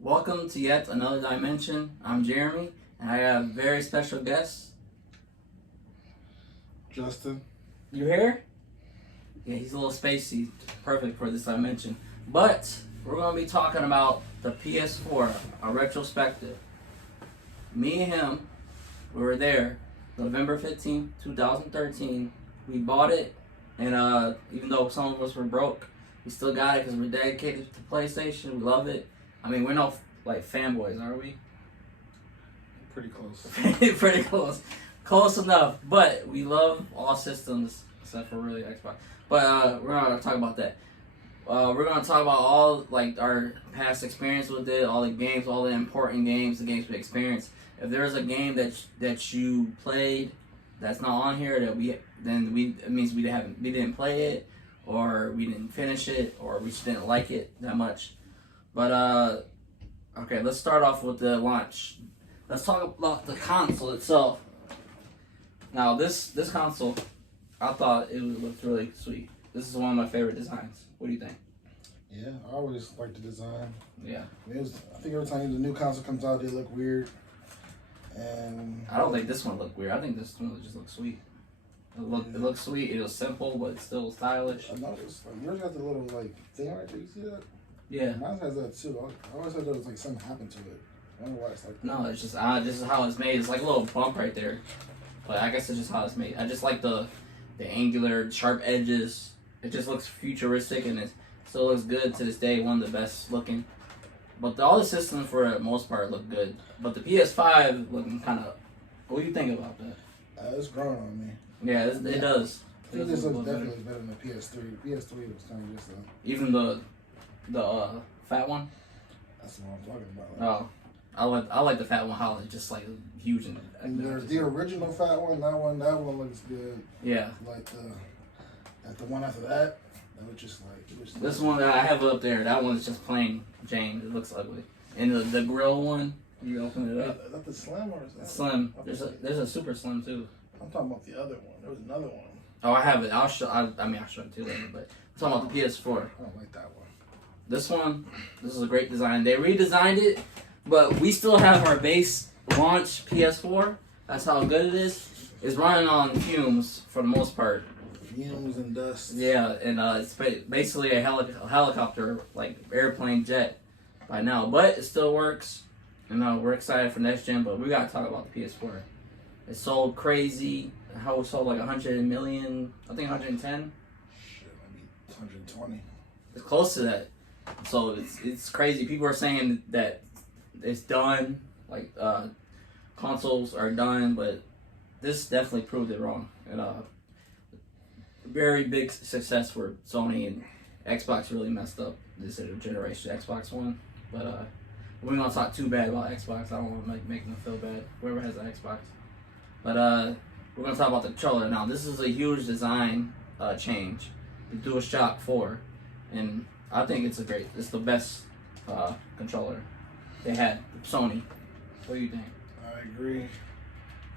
Welcome to yet another dimension. I'm Jeremy, and I have a very special guest. Justin. You here? Yeah, he's a little spacey, perfect for this dimension. But we're going to be talking about the PS4, a retrospective. Me and him, we were there November 15th, 2013. We bought it, and even though some of us were broke, we still got it because we're dedicated to PlayStation. We love it. I mean, we're no fanboys, are we? Pretty close. Pretty close. Close enough. But we love all systems except for really Xbox. But we're not going to talk about that. We're going to talk about all our past experience with it, all the games, all the important games, the games we experienced. If there's a game that you played that's not on here, it means we didn't play it, or we didn't finish it, or we just didn't like it that much. But okay, let's start off with the launch. Let's talk about the console itself. Now, this console, I thought it looked really sweet. This is one of my favorite designs. What do you think? Yeah, I always like the design. Yeah. I think every time the new console comes out, they look weird. And I don't think this one looked weird. I think this one just looks sweet. It looks sweet. It was simple, but still stylish. I noticed yours got the little thing right there. You see that? Yeah. Mine has that too. I always thought there was something happened to it. I don't know why it's like that. No, it's just this is how it's made. It's like a little bump right there, but I guess it's just how it's made. I just like the angular, sharp edges. It just looks futuristic, and it still looks good to this day. One of the best looking. But all the systems for the most part look good. But the PS5 looking kind of. What do you think about that? It's growing on me. Yeah, it does. I think this looks definitely better than the PS3. The PS3 was kind of just even the fat one. That's what I'm talking about. Oh, I like the fat one. How it's just huge and there's the original fat one. That one looks good. Yeah. Like the one after that. That was just this one that I have up there. That one's just plain Jane. It looks ugly. And the grill one, you open it up. Is that the slim or is that slim? There's a super slim too. I'm talking about the other one. There was another one. Oh, I have it. I'll show it to you later. But I'm talking about the PS4. I don't like that one. This is a great design. They redesigned it, but we still have our base launch PS4. That's how good it is. It's running on fumes for the most part. Fumes and dust. Yeah, and it's basically a helicopter, like airplane jet by now. But it still works. We're excited for next gen, but we gotta talk about the PS4. It sold crazy. How it sold 100 million, I think 110. Shit, maybe 120. It's close to that. So it's crazy. People are saying that it's done. Consoles are done, but this definitely proved it wrong. And very big success for Sony, and Xbox really messed up this generation, Xbox One. But we're not gonna talk too bad about Xbox. I don't want to make them feel bad. Whoever has an Xbox. But we're gonna talk about the controller now. This is a huge design change. The DualShock 4, and I think it's the best controller they had. Sony. What do you think? I agree.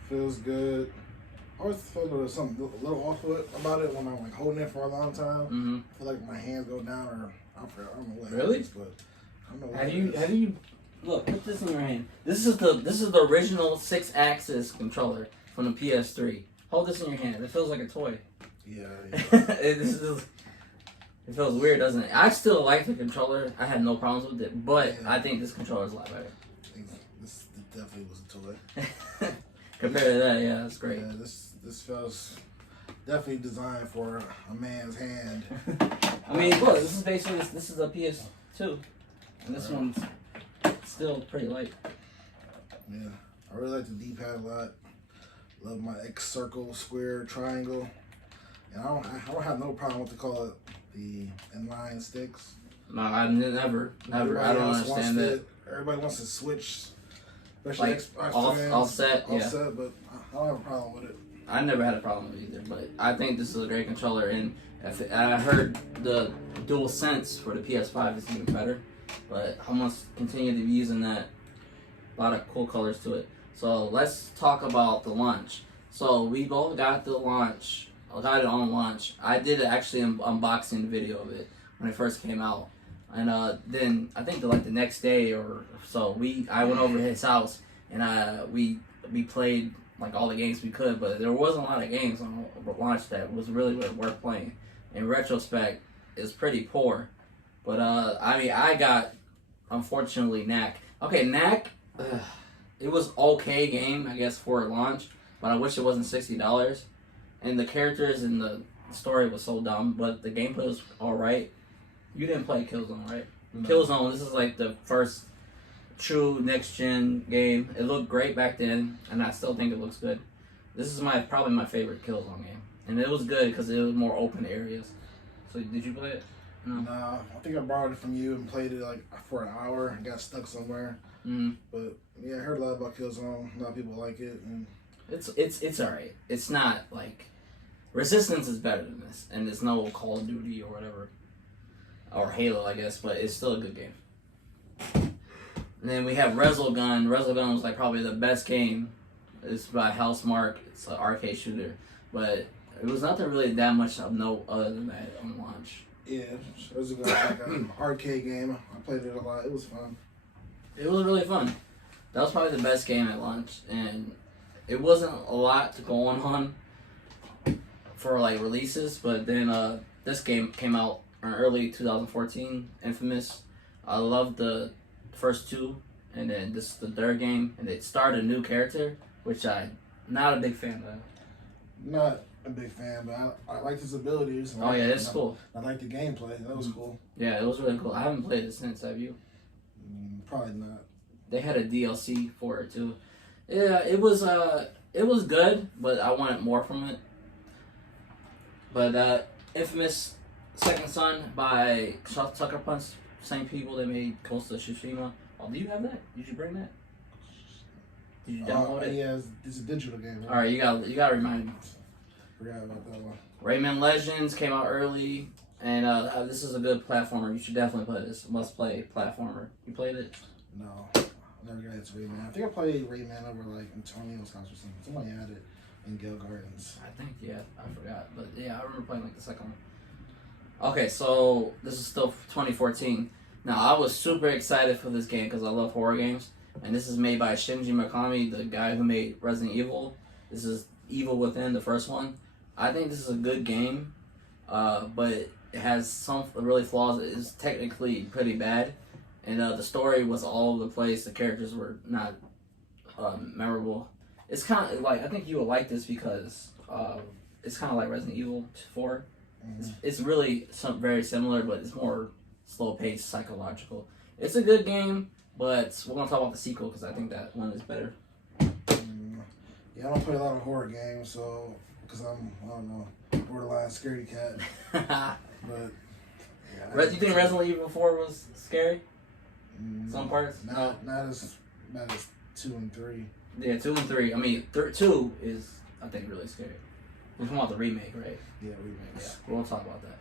Feels good. I always feel there's something a little off about it when I'm holding it for a long time. Mm-hmm. I feel like my hands go down, or I don't know what. Really? It is, but I don't know. Have you look? Put this in your hand. This is the original 6-axis controller from the PS3. Hold this in your hand. It feels like a toy. Yeah. It feels weird, doesn't it? I still like the controller. I had no problems with it, but I think this controller is a lot better. This definitely was a toy. Compared to that, yeah, that's great. Yeah, this feels definitely designed for a man's hand. I mean, look, this is a PS2, and this one's still pretty light. Yeah, I really like the D-pad a lot. Love my X, circle, square, triangle, and I don't have no problem with the inline sticks. No, I never. I don't understand that. Everybody wants to switch, especially Xbox fans. Offset, but I don't have a problem with it. I never had a problem with it either, but I think this is a great controller, and I heard the Dual Sense for the PS5 is even better, but I'm gonna continue to be using that. A lot of cool colors to it. So let's talk about the launch. So we both got the launch. I got it on launch. I did actually an unboxing video of it when it first came out. And then I think the next day or so, I went over to his house and we played like all the games we could, but there wasn't a lot of games on launch that was really worth playing. In retrospect, it's pretty poor. But I mean, I got unfortunately Knack. Okay, Knack, it was okay game I guess for launch, but I wish it wasn't $60. And the characters and the story was so dumb, but the gameplay was all right. You didn't play Killzone, right? No. Killzone, this is like the first true next-gen game. It looked great back then, and I still think it looks good. This is probably my favorite Killzone game. And it was good because it was more open areas. So did you play it? No. Nah, I think I borrowed it from you and played it like for an hour and got stuck somewhere. Mm-hmm. But yeah, I heard a lot about Killzone. A lot of people like it. And it's alright. It's not like... Resistance is better than this, and it's no Call of Duty or whatever. Or Halo, I guess, but it's still a good game. And then we have Resogun. Resogun was like probably the best game. It's by Housemarque. It's an arcade shooter. But it was nothing really that much of note other than that on launch. Yeah, Resogun was like an arcade game. I played it a lot. It was fun. It was really fun. That was probably the best game at launch. And it wasn't a lot to go on for like releases, but then this game came out in early 2014, Infamous. I loved the first two, and then this is the third game, and it started a new character, which I'm not a big fan of. Not a big fan, but I liked his abilities. Oh yeah, it's cool. I liked the gameplay. That was cool. Yeah, it was really cool. I haven't played it since, have you? Probably not. They had a DLC for it too. Yeah, it was good, but I wanted more from it. But Infamous Second Son by Sucker Punch, same people that made Ghost of Tsushima. Oh, do you have that? Did you bring that? Did you download it? Yeah, it's a digital game. Right? All right, you got to remind me. Forgot about that one. Rayman Legends came out early, and this is a good platformer. You should definitely play this. Must play platformer. You played it? No, I never got into Rayman. I think I played Rayman over like Antonio's house or something. Somebody had it in Gale Gardens. I think, yeah, I forgot. But yeah, I remember playing like the second one. Okay, so this is still 2014. Now, I was super excited for this game because I love horror games. And this is made by Shinji Mikami, the guy who made Resident Evil. This is Evil Within, the first one. I think this is a good game, but it has some really flaws. It's technically pretty bad. And the story was all over the place. The characters were not memorable. It's kind of like, I think you would like this because it's kind of like Resident Evil 4. Mm-hmm. It's really very similar, but it's more slow-paced, psychological. It's a good game, but we're going to talk about the sequel because I think that one is better. Yeah, I don't play a lot of horror games, so, because I don't know, borderline scaredy cat. But, yeah. You think Resident Evil 4 was scary? Some parts? Not as 2 and 3. Yeah, 2 and 3. I mean, 2 is, I think, really scary. We're talking about the remake, right? Yeah, remakes. Yeah, we'll talk about that.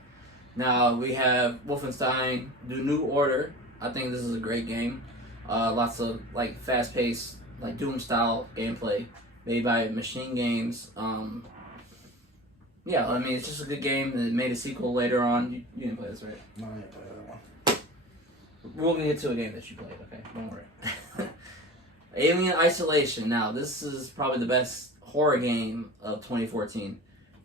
Now, we have Wolfenstein, The New Order. I think this is a great game. Lots of, like, fast-paced, like, Doom-style gameplay made by Machine Games. Yeah, I mean, it's just a good game. It made a sequel later on. You didn't play this, right? No, I didn't play that one. We're going to get to a game that you played, okay? Don't worry. Alien Isolation. Now, this is probably the best horror game of 2014.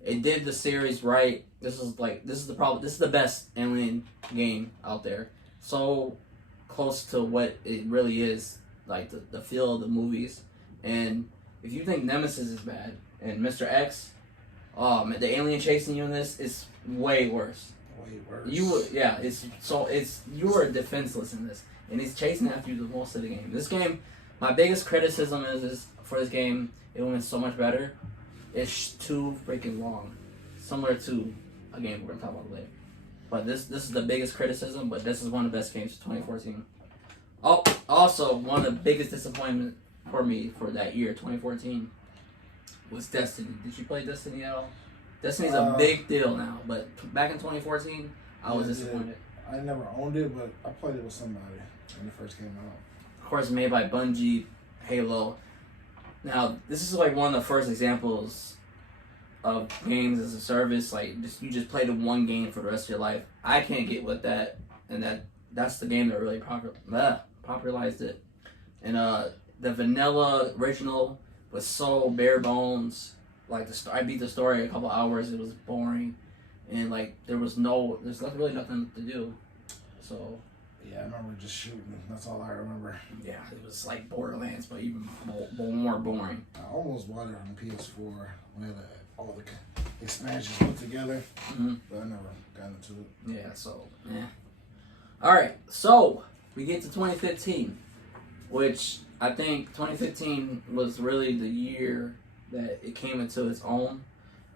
It did the series right. This is the best Alien game out there. So close to what it really is, like the feel of the movies. And if you think Nemesis is bad and Mr. X, oh man, the alien chasing you in this is way worse. Way worse. You are defenseless in this, and he's chasing after you the most of the game. This game, my biggest criticism is for this game, it went so much better. It's too freaking long, similar to a game we're gonna talk about later. But this is the biggest criticism. But this is one of the best games of 2014. Oh, also one of the biggest disappointment for me for that year, 2014, was Destiny. Did you play Destiny at all? Destiny's a big deal now, but back in 2014, I was disappointed. I never owned it, but I played it with somebody when it first came out. Of course, made by Bungie, Halo. Now, this is like one of the first examples of games as a service. Like, you just play the one game for the rest of your life. I can't get with that, and that that's the game that really popularized it. And the vanilla original was so bare bones. Like I beat the story in a couple hours. It was boring, and like there's really nothing to do. So yeah, I remember just shooting. That's all I remember. Yeah, it was like Borderlands, but even more boring. I almost bought it on PS4 when all the expansions put together, but I never got into it. Yeah, so yeah. All right, so we get to 2015, which I think 2015 was really the year that it came into its own,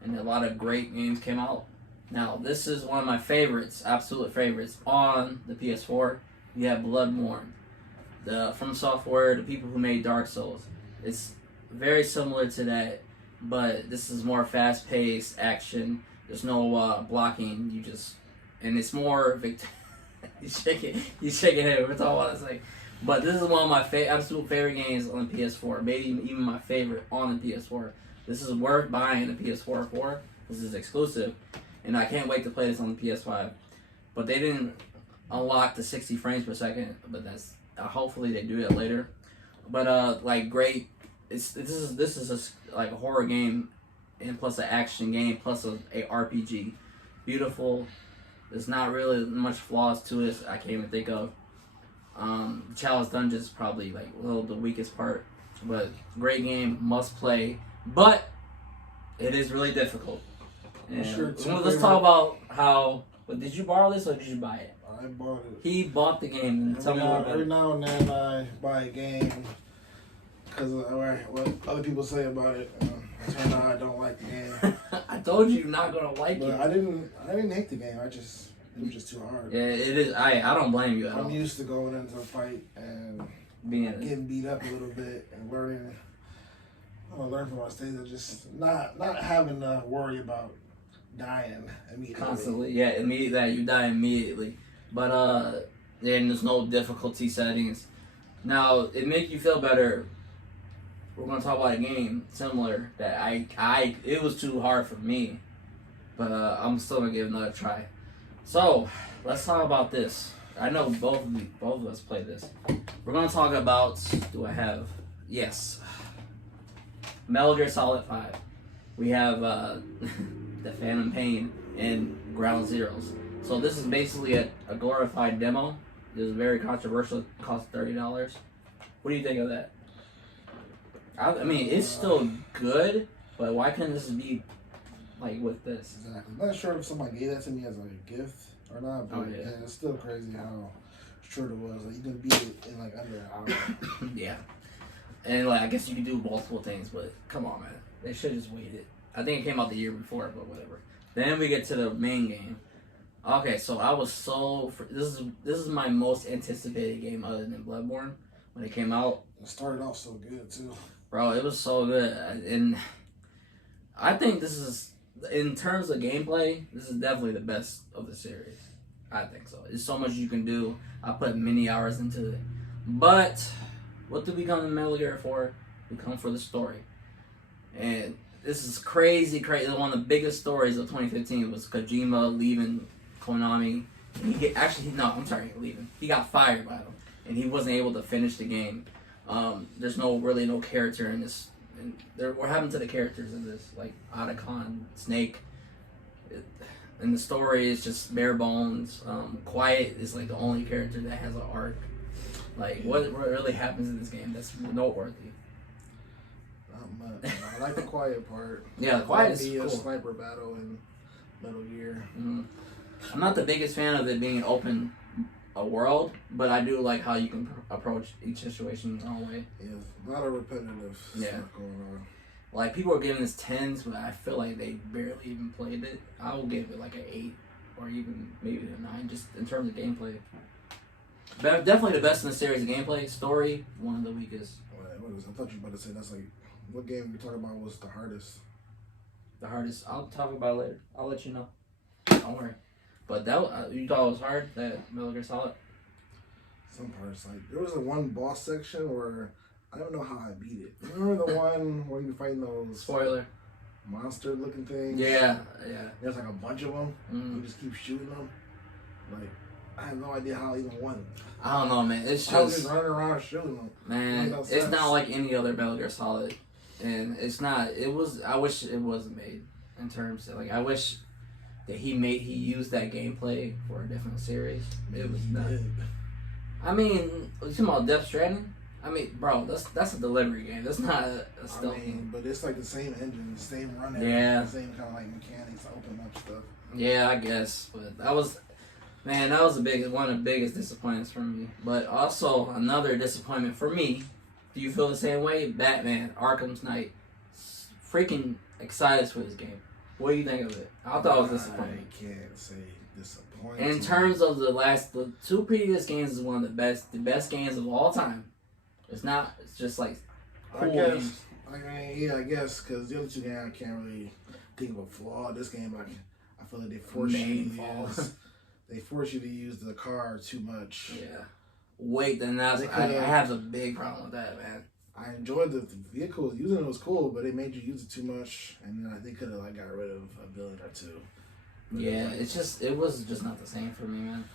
and a lot of great games came out. Now, this is one of my favorites, absolute favorites, on the PS4. You have Bloodborne. From Software, the people who made Dark Souls. It's very similar to that, but this is more fast-paced action. There's no blocking. And it's more you shake it head. We're talking about this like, but this is one of my absolute favorite games on the PS4. Maybe even my favorite on the PS4. This is worth buying the PS4 for. This is exclusive, and I can't wait to play this on the PS5. But they didn't unlock the 60 frames per second. But that's hopefully they do it later. But like great. This is like a horror game, and plus an action game, plus a RPG. Beautiful. There's not really much flaws to it. I can't even think of. Chalice Dungeon is probably like the weakest part, but great game, must play. But it is really difficult. And sure let's talk about how. Did you borrow this or did you buy it? I bought it. He bought the game. Tell me more about every it. now and then I buy a game because of what other people say about it. It turned out I don't like the game. I told you you're not gonna like But it. I didn't hate the game. It was just too hard. Yeah, it is. I don't blame you at all. I'm used to going into a fight and Being getting beat up a little bit and learning. I'm gonna learn from my mistakes and just not having to worry about dying immediately. Constantly, yeah. Immediately, you die immediately. But then there's no difficulty settings. Now it make you feel better. We're gonna talk about a game similar that it was too hard for me, but I'm still gonna give it another try. So let's talk about this. I know both of us played this. We're gonna talk about. Do I have? Yes. Metal Gear Solid 5. We have the Phantom Pain and Ground Zeroes. So this is basically a glorified demo. It was very controversial. It cost $30. What do you think of that? I mean, it's still good, but why couldn't this be like with this? Exactly. I'm not sure if somebody gave that to me as like a gift or not, but yeah, it's still crazy how short it was. Like you can beat it in like under an hour. Yeah. And like I guess you could do multiple things, but come on, man. They should have just waited. I think it came out the year before, but whatever. Then we get to the main game. Okay, so I was this is my most anticipated game other than Bloodborne when it came out. It started off so good too. Bro, it was so good, and I think this is, in terms of gameplay, this is definitely the best of the series. I think so. There's so much you can do. I put many hours into it. But what do we come to Metal Gear for? We come for the story. And this is crazy. One of the biggest stories of 2015 was Kojima leaving Konami. Leaving. He got fired by them, and he wasn't able to finish the game. There's really no character in this. And what happened to the characters in this? Like Otacon, Snake. And the story is just bare bones. Quiet is like the only character that has an arc. Like what really happens in this game that's noteworthy? Not much. I like the quiet part. Yeah, the quiet is a cool. sniper battle in Metal Gear. Mm-hmm. I'm not the biggest fan of it being open a world, but I do like how you can approach each situation in your own way. Yeah, a lot of repetitive stuff going on. Like people are giving this 10s, but I feel like they barely even played it. I will give it like an 8 or even maybe a 9, just in terms of gameplay. But definitely the best in the series of gameplay. Story, one of the weakest. I thought you were about to say that's like what game we talking about was the hardest. The hardest. I'll talk about it later. I'll let you know. Don't worry. But that you thought it was hard, that Metal Gear Solid? Some parts, like there was a one boss section where I don't know how I beat it. Remember the one where you fighting those Spoiler. monster looking things? Yeah. There's like a bunch of them. Mm. You just keep shooting them. Like I have no idea how I even won. I don't know, man. It's I was just just running around shooting them. man. No It's sense. not like any other Metal Gear Solid, and it's not. It was. I wish it wasn't made in terms of like. I wish that he used that gameplay for a different series. It was not. I mean, you talking about Death Stranding? I mean, bro, that's a delivery game. That's not a stealth game. But it's like the same engine, the same running, Yeah. the same kind of like mechanics to open up stuff. Yeah, I guess, but that was one of the biggest disappointments for me. But also another disappointment for me. Do you feel the same way? Batman: Arkham Knight. Freaking excited for this game. What do you think of it? I thought it was disappointing. I can't say disappointing. In terms of the two previous games is one of the best games of all time. It's not. It's just like cool games. I guess because the other two games I can't really think of a flaw. This game, I feel like they force you to use the car too much. Yeah. Wait, then I have a big problem with that, man. I enjoyed the vehicles. Using it was cool, but they made you use it too much, and then they could have got rid of a villain or two. But yeah, it was just not the same for me, man.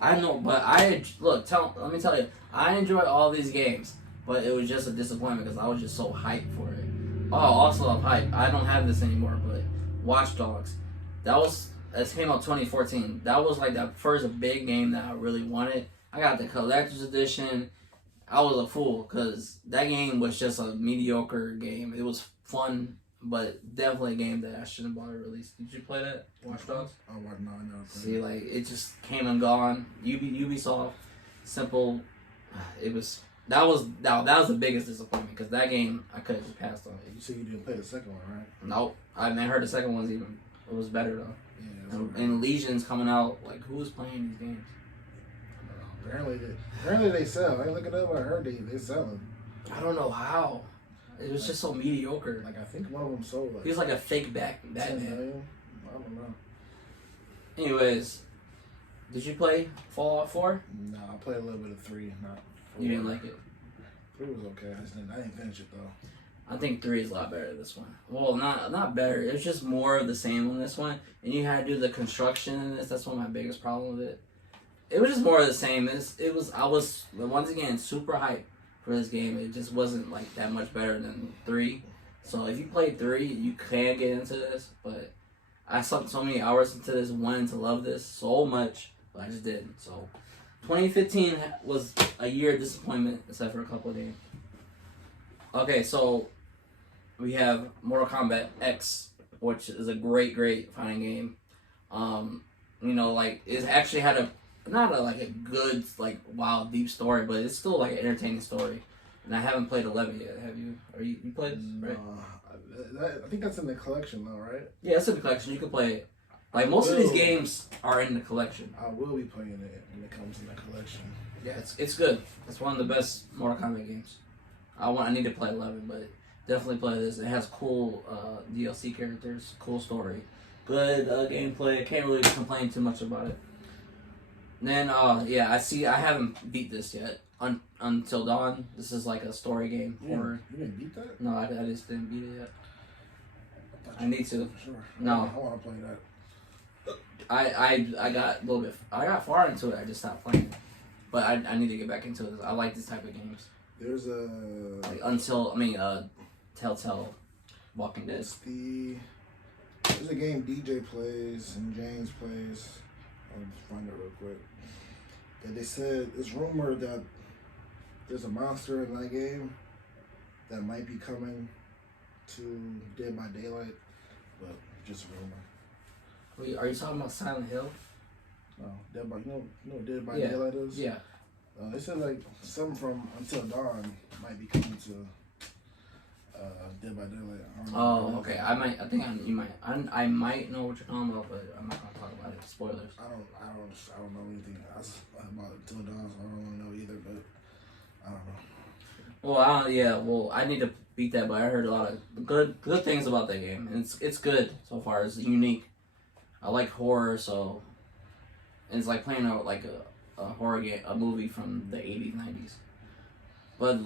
I know, but let me tell you, I enjoy all these games, but it was just a disappointment because I was just so hyped for it. Oh, also I'm hyped. I don't have this anymore, but Watch Dogs, it came out 2014. That was like the first big game that I really wanted. I got the collector's edition. I was a fool because that game was just a mediocre game. It was fun, but definitely a game that I shouldn't bother release. Did you play that, Watch Dogs? Oh, no. See, like it just came and gone. Ubisoft, simple. That was the biggest disappointment because that game I could have just passed on it. You said you didn't play the second one, right? Nope. I heard the second one's it was better though. Yeah. And Legion's coming out. Like who's playing these games? Apparently they sell. I look it up. I heard they selling. I don't know how. It was just so mediocre. Like I think one of them sold. He was like a fake Batman. 10 million. I don't know. Anyways, did you play Fallout 4? No, I played a little bit of 3. Not 4. You didn't like it? 3 was okay. I didn't finish it though. I think 3 is a lot better than this one. Well, not better. It's just more of the same on this one. And you had to do the construction in this. That's one of my biggest problems with it. It was just more of the same. I was once again super hyped for this game. It just wasn't like that much better than 3. So if you played 3, you can get into this. But I sunk so many hours into this, wanting to love this so much, but I just didn't. So 2015 was a year of disappointment, except for a couple of days. Okay, so we have Mortal Kombat X, which is a great fighting game. It actually had not a good wild deep story, but it's still like an entertaining story. And I haven't played 11 yet. Have you? You played this, right? I think that's in the collection though, right? Yeah, it's in the collection. You can play it. Like most of these games are in the collection. I will be playing it when it comes in the collection. Yeah, it's good. It's one of the best Mortal Kombat games. I need to play 11, but definitely play this. It has cool DLC characters, cool story, good gameplay. I can't really complain too much about it. Then I haven't beat this yet. Until Dawn. This is like a story game. You didn't beat that? No, I just didn't beat it yet. I need to. Sure. No. I want to play that. I got a little bit. I got far into it. I just stopped playing it. But I need to get back into it. I like this type of games. There's a Telltale Walking Dead. There's a game DJ plays and James plays. I'll just find it real quick. That they said it's rumored that there's a monster in that game that might be coming to Dead by Daylight, but just a rumor. Wait, are you talking about Silent Hill? No, Dead by you know what Dead by Yeah. Daylight is? Yeah. They said like something from Until Dawn might be coming to Dead by Daylight. I don't know. Oh, okay. I might know what you're talking about, but I'm not gonna talk about it. Spoilers. I don't know anything else about Until Dawn, so I don't want to know either. But I don't know. Well, I need to beat that, but I heard a lot of good things about that game, and it's good so far. It's unique. I like horror, so and it's like playing a horror game, a movie from the 80s, 90s. But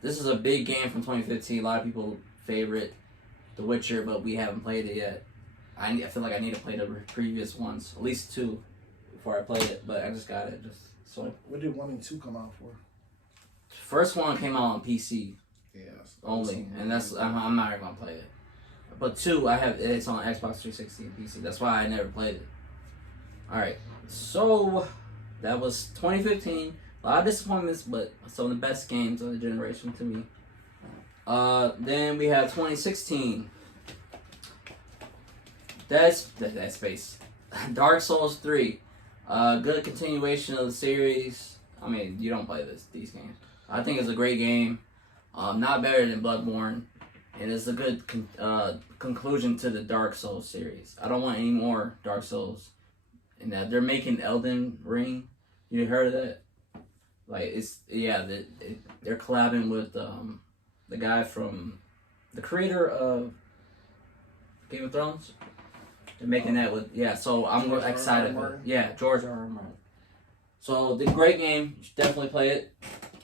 this is a big game from 2015. A lot of people favorite The Witcher, but we haven't played it yet. I feel like I need to play the previous ones, at least 2, before I played it, but I just got it just so. What did 1 and 2 come out for? First one came out on PC only, and that's I'm not gonna play it. But 2, it's on Xbox 360 and PC. That's why I never played it. All right, so that was 2015. A lot of disappointments, but some of the best games of the generation to me. Then we have 2016. That's Space. Dark Souls 3. Good continuation of the series. I mean, you don't play these games. I think it's a great game. Not better than Bloodborne. And it's a good conclusion to the Dark Souls series. I don't want any more Dark Souls. And that they're making Elden Ring. You heard of that? Like they're collabing with the guy from the creator of Game of Thrones. They're making that with so I'm excited for it. George R.R. Martin. So the great game, you should definitely play it.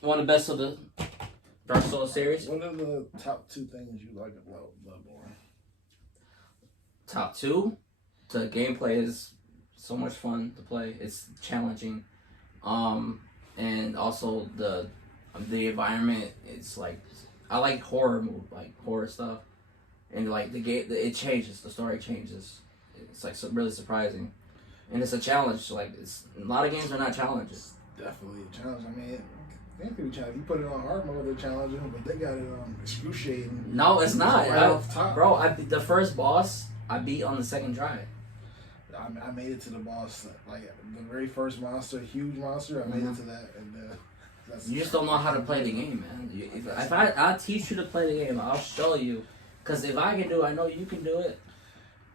One of the best of the Dark Souls series. What are the top 2 things you like about Bloodborne? Top 2? The gameplay is so much fun to play. It's challenging. And also the environment, it's like I like horror stuff. And like the game, it changes. The story changes. It's like really surprising, and it's a challenge. Like a lot of games are not challenges. Definitely a challenge. I mean, they can be challenging. You put it on hard mode, they're challenging, but they got it on excruciating. No, it's not. Right off top. Bro, the first boss I beat on the second try. I made it to the boss, like the very first monster, huge monster. I made it to that, and you just don't know how to play the game, man. If I teach you to play the game, I'll show you. Cause if I can do it, I know you can do it.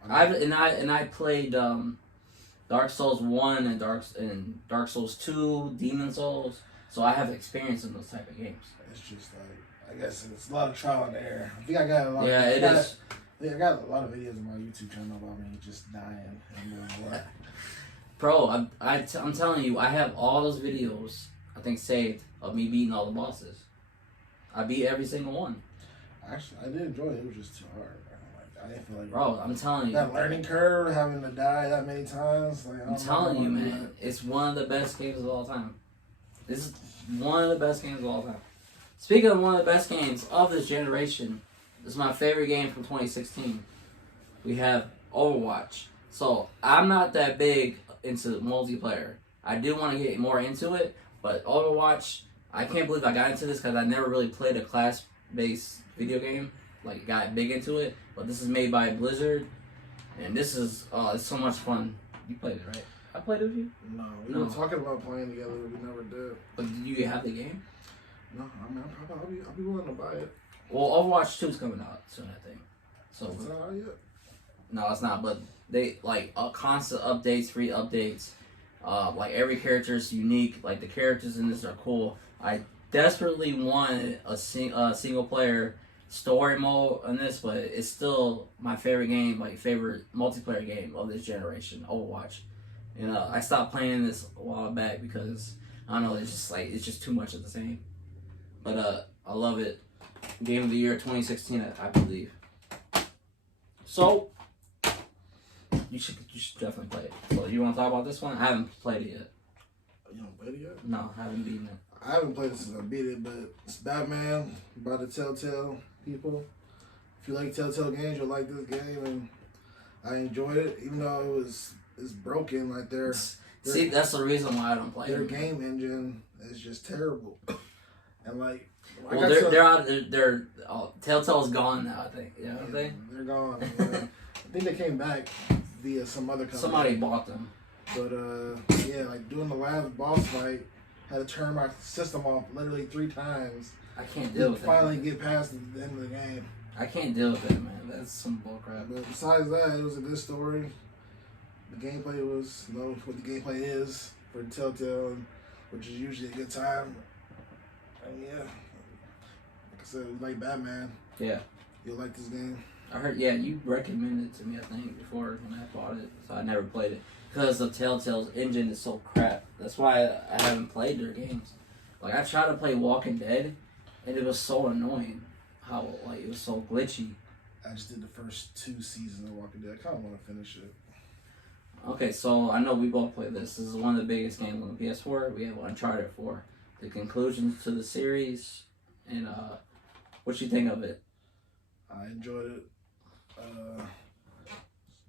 I played Dark Souls 1 and Dark Souls 2, Demon Souls, so I have experience in those type of games. It's just like I guess it's a lot of trial and error. I think I got a lot. Yeah, it is. I got a lot of videos on my YouTube channel about me just dying and more. Bro, I'm telling you, I have all those videos I think saved of me beating all the bosses. I beat every single one. Actually, I did enjoy it. It was just too hard. I didn't feel like. Bro, I'm telling you. That learning curve, having to die that many times. Like, I'm telling you, man. It's one of the best games of all time. This is one of the best games of all time. Speaking of one of the best games of this generation, this is my favorite game from 2016. We have Overwatch. So, I'm not that big into multiplayer. I do want to get more into it, but Overwatch, I can't believe I got into this because I never really played a class-based video game. Like, got big into it. But this is made by Blizzard. And this is, it's so much fun. You played it, right? I played it with you? No, we were talking about playing together. We never did. But did you have the game? No, I mean, I'll be willing to buy it. Well, Overwatch 2 is coming out soon, I think. So it's not out yet? No, it's not. But they, like, constant updates, free updates. Like, every character is unique. Like, the characters in this are cool. I desperately wanted a single player story mode on this, but it's still my favorite game, like favorite multiplayer game of this generation, Overwatch. And I stopped playing this a while back because I don't know, it's just too much of the same. But I love it. Game of the year 2016, I believe. So you should definitely play it. So you want to talk about this one? I haven't played it yet. You haven't played it yet? No, I haven't beaten it. I haven't played it since I beat it, but it's Batman by the Telltale people. If you like Telltale games, you'll like this game, and I enjoyed it, even though it's broken. Like see, that's the reason why I don't play their it. game engine is just terrible, and like. Well, they're out. They're Telltale's gone now. I think. You know what I'm saying? They're gone. I think they came back via some other company. Somebody bought them. But yeah, like doing the last boss fight, had to turn my system off literally 3 times. I can't deal with that. Finally get past the end of the game. I can't deal with that, man. That's some bullcrap. But besides that, it was a good story. The gameplay was, you know, what the gameplay is for Telltale, which is usually a good time. And yeah, like I said, you like Batman. Yeah. You'll like this game. I heard, yeah, you recommended it to me, I think, before when I bought it. So I never played it. Because the Telltale's engine is so crap. That's why I haven't played their games. Like, I tried to play Walking Dead, and it was so annoying. How, like, it was so glitchy. I just did the first 2 seasons of Walking Dead. I kind of want to finish it. Okay, so I know we both play this. This is one of the biggest games on the PS4. We have Uncharted 4. The conclusions to the series, and what you think of it? I enjoyed it. A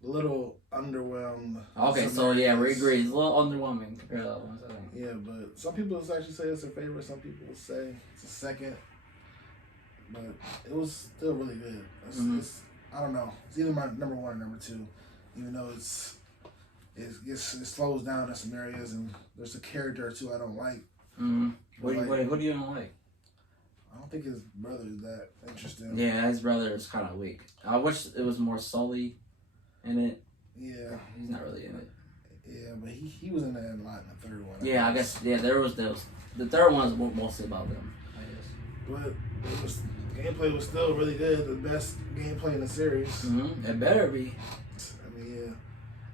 little underwhelmed. Okay, so yeah, we agree. It's a little underwhelming compared to other ones, I think. Yeah, but some people actually say it's their favorite. Some people say it's a second. But it was still really good. It's I don't know. It's either my number one or number two. Even though it slows down in some areas, and there's a character or two I don't like. Who do you don't like? I don't think his brother is that interesting. Yeah, his brother is kind of weak. I wish it was more Sully in it. Yeah. He's not really in it. Yeah, but he was in there a lot in the third one. I guess. Yeah, there was the third one was mostly about them, I guess. But gameplay was still really good. The best gameplay in the series. It better be. I mean, yeah.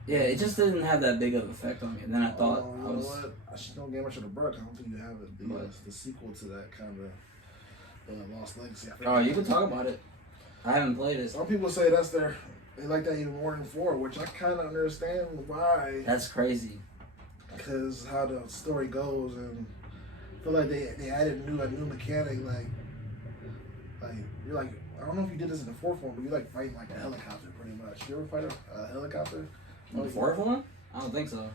Yeah, it just didn't have that big of an effect on me. And then I thought you know what? I should know game I should have brought. I don't think you have it. The sequel to that kind of Lost Legacy. Oh, you can talk about it. I haven't played it. Some people say they like that even more than 4, which I kind of understand why. That's crazy. Because how the story goes, and I feel like they added a new mechanic. Like you're like, I don't know if you did this in the 4th one, but you like fighting like a helicopter pretty much. You ever fight a helicopter? In the 4th one? I don't think so.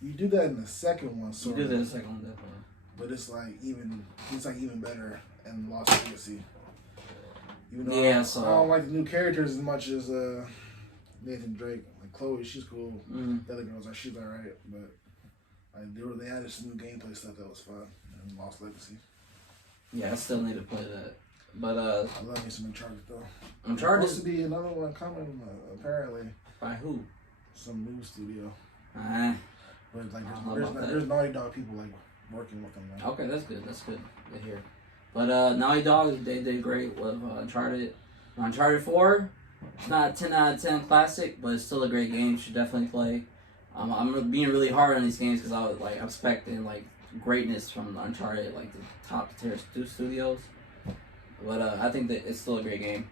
You do that in the 2nd one, You do that in the 2nd one, definitely. But it's like even better in Lost Legacy. Even though Yeah, I don't like the new characters as much as Nathan Drake. Like Chloe, she's cool. The other girls, she's alright, but they added some new gameplay stuff that was fun in Lost Legacy. Yeah, I still need to play that. But I love me some Uncharted though. Uncharted supposed to be another one coming apparently. By who? Some new studio. But like there's Naughty Dog people like working with them now. Okay, that's good. That's good to hear. But Naughty Dog, they did great with Uncharted. Uncharted 4, it's not a 10 out of 10 classic, but it's still a great game. You should definitely play. I'm being really hard on these games because I'm expecting like greatness from Uncharted, like the top tier studios. But I think that it's still a great game.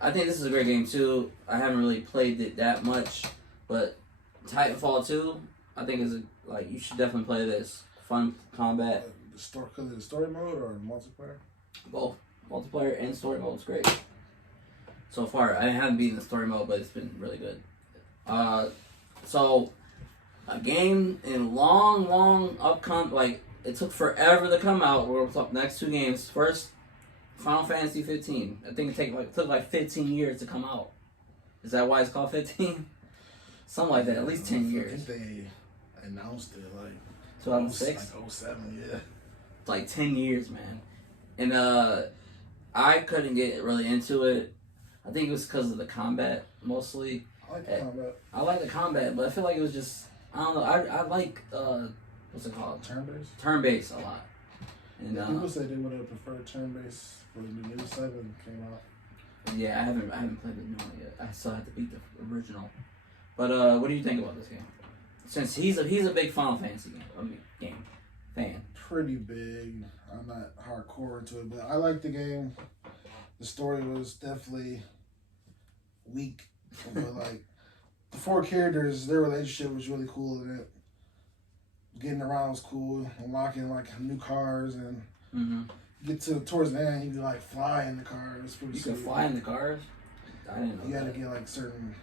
I think this is a great game too. I haven't really played it that much, but Titanfall 2, I think you should definitely play this. Fun combat. The story mode or multiplayer? Both. Multiplayer and story mode is great. So far, I haven't beaten the story mode, but it's been really good. So, a game in long upcoming, it took forever to come out. We're going to talk next 2 games. First, Final Fantasy 15. I think it took 15 years to come out. Is that why it's called 15? Something like that, at least 10 years. I think they announced it 2006? 07, yeah. It's 10 years, man. And I couldn't get really into it. I think it was because of the combat, mostly. I like the combat. I like the combat, but I feel like it was just, I don't know, I like, what's it called? Turn-based? Turn-based a lot. And people say they would have preferred turn-based when the new 7 came out. Yeah, I haven't played the new one yet. I still have to beat the original. But what do you think about this game? Since he's a big Final Fantasy game fan. Pretty big. I'm not hardcore into it, but I like the game. The story was definitely weak, but the 4 characters, their relationship was really cool in it. Getting around was cool. Unlocking new cars and get towards the end, you can fly in the car. It's pretty. You can fly in the cars. I didn't know. You got to get certain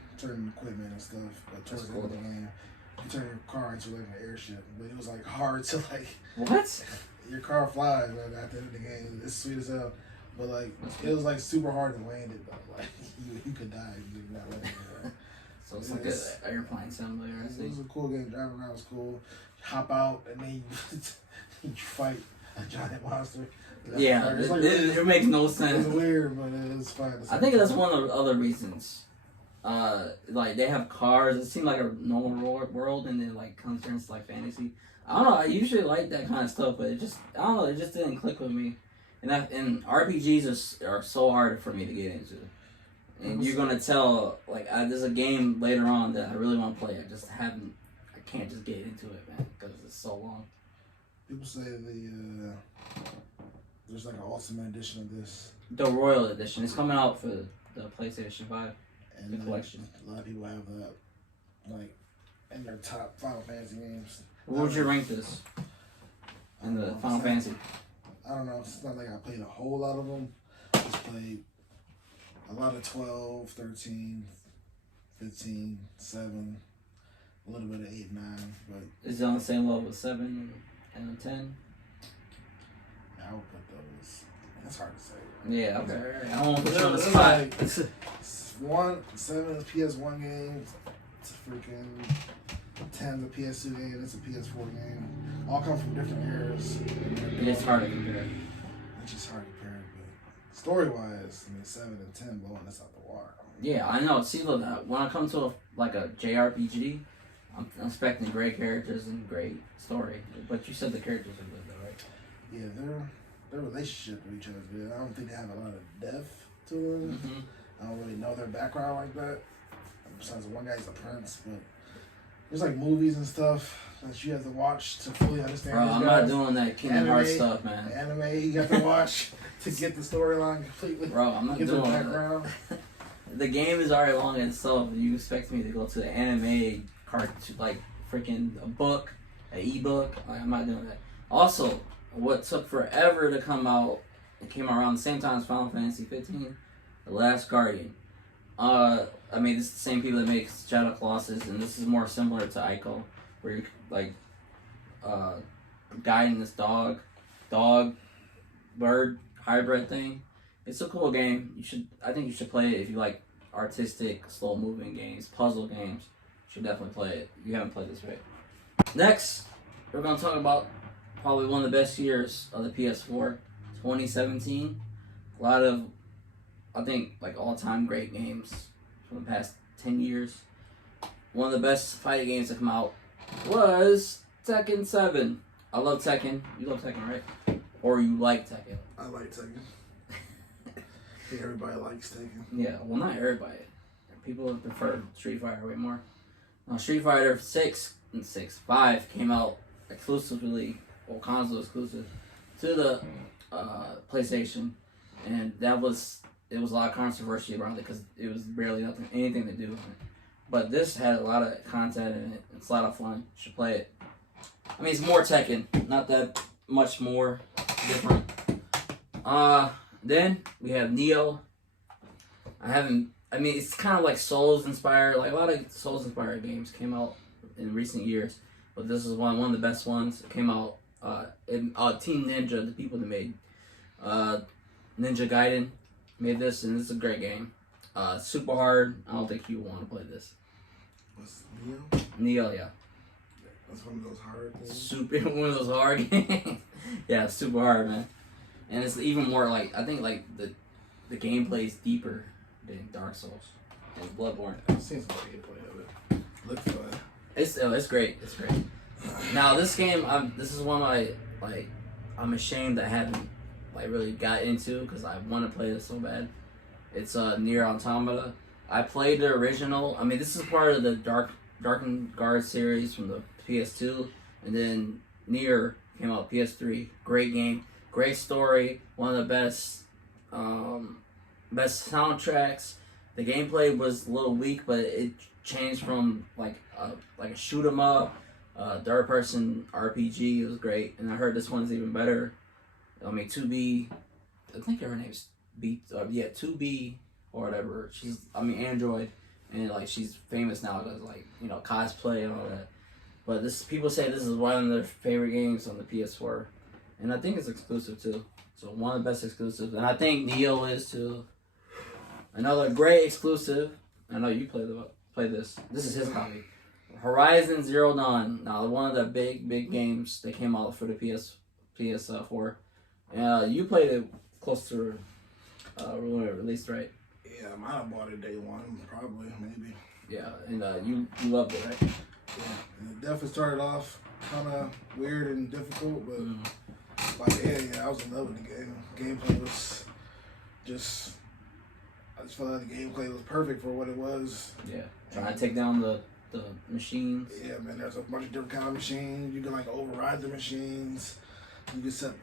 equipment and stuff. But towards the end of the game, you turn your car into an airship. But it was hard to What? Your car flies at the end of the game. It's sweet as hell. But it was super hard to land it though. You could die if you did not land it. So it's like an airplane simulator. It was a cool game. Driving around was cool. Hop out and then you fight a giant monster. Yeah, it makes no sense. It's weird, but it's fun. I think that's one of the other reasons. They have cars. It seemed like a normal world, and then comes into fantasy. I don't know. I usually like that kind of stuff, but it just didn't click with me. And RPGs are so hard for me to get into. And you're gonna tell there's a game later on that I really want to play. I can't just get into it, man, because it's so long. People say there's an ultimate edition of this. The Royal Edition. It's coming out for the PlayStation 5. And the collection. A lot of people have that. in their top Final Fantasy games. What would you rank this in the Final Fantasy? I don't know. It's not like I played a whole lot of them. Just played a lot of 12, 13, 15, 7, a little bit of 8, 9. But is it on the same level as 7 and 10? I would put those. That's hard to say. Yeah, okay. I don't want to put you on the It's spot. like 7 is PS1 game. It's a freaking 10 the PS2 game. It's a PS4 game. All come from different eras. It's hard to compare. It's just hard to compare. But story wise, I mean, 7 and 10 blowing this out the water. Yeah, I know. See, look, when I come to a JRPG, I'm expecting great characters and great story. But you said the characters are good, though, right? Yeah, their relationship with each other is good. I don't think they have a lot of depth to them. Mm-hmm. I don't really know their background like that. Besides, one guy's a prince, but there's like movies and stuff that you have to watch to fully understand. Bro, I'm not doing that Kingdom Hearts stuff, man. Anime you got to watch to get the storyline completely. Bro, I'm not get doing the background. The game is already long in itself. You expect me to go to the anime cartoon, like freaking a book, an ebook? Like, I'm not doing that. Also, what took forever to come out, it came out around the same time as Final Fantasy 15, The Last Guardian. I mean, this is the same people that make Shadow Colossus, and this is more similar to Ico, where you're like guiding this dog, bird hybrid thing. It's a cool game. I think you should play it if you like artistic, slow moving games, puzzle games. You should definitely play it. You haven't played this, right? Next, we're gonna talk about probably one of the best years of the PS4, 2017. A lot of, I think, like all-time great games from the past 10 years. One of the best fighting games to come out was Tekken 7. I love Tekken. You love Tekken, right? Or you like Tekken? I like Tekken. I think everybody likes Tekken. Yeah, well, not everybody. People prefer Street Fighter way more. Street Fighter 6 and 5 came out exclusively, or console exclusive, to the PlayStation, and it was a lot of controversy around it because it was barely anything to do with it. But this had a lot of content in it. It's a lot of fun. You should play it. I mean, it's more Tekken, not that much more different. Then we have Neo. It's kind of like Souls inspired. Like a lot of Souls inspired games came out in recent years, but this is one of the best ones. It came out in Team Ninja, the people that made Ninja Gaiden, made this, and it's a great game. Super hard. I don't think you want to play this. What's Neo? Neo, yeah. That's one of those hard things. One of those hard games. Yeah, super hard, man. And it's even more like, I think like the gameplay is deeper than Dark Souls and Bloodborne. I've seen some gameplay of it. Looks fun. It's great. It's great. Now this game, this is one I'm ashamed I haven't like really got into because I want to play this so bad. It's Nier Automata. I played the original. I mean, this is part of the Darkened Guard series from the PS2, and then Nier came out PS3. Great game, great story. One of the best soundtracks. The gameplay was a little weak, but it changed from like a shoot 'em up, third person RPG. It was great, and I heard this one's even better. I mean, 2B. I think her name's 2B or whatever. She's Android, and like she's famous now because like cosplay and all that. But people say this is one of their favorite games on the PS4, and I think it's exclusive too. So one of the best exclusives, and I think Neo is too. Another great exclusive. I know you play this. This is his copy. Horizon Zero Dawn. Now one of the big games that came out for the PS4. You played it close to when it released, right? Yeah, I might have bought it day one, probably, maybe. Yeah, and you loved it, right? Yeah, and it definitely started off kind of weird and difficult, but by the end, I was in love with the game. Gameplay was just, I just felt like the gameplay was perfect for what it was. Yeah, trying to take down the machines. Yeah, man, there's a bunch of different kind of machines. You can like override the machines. You can set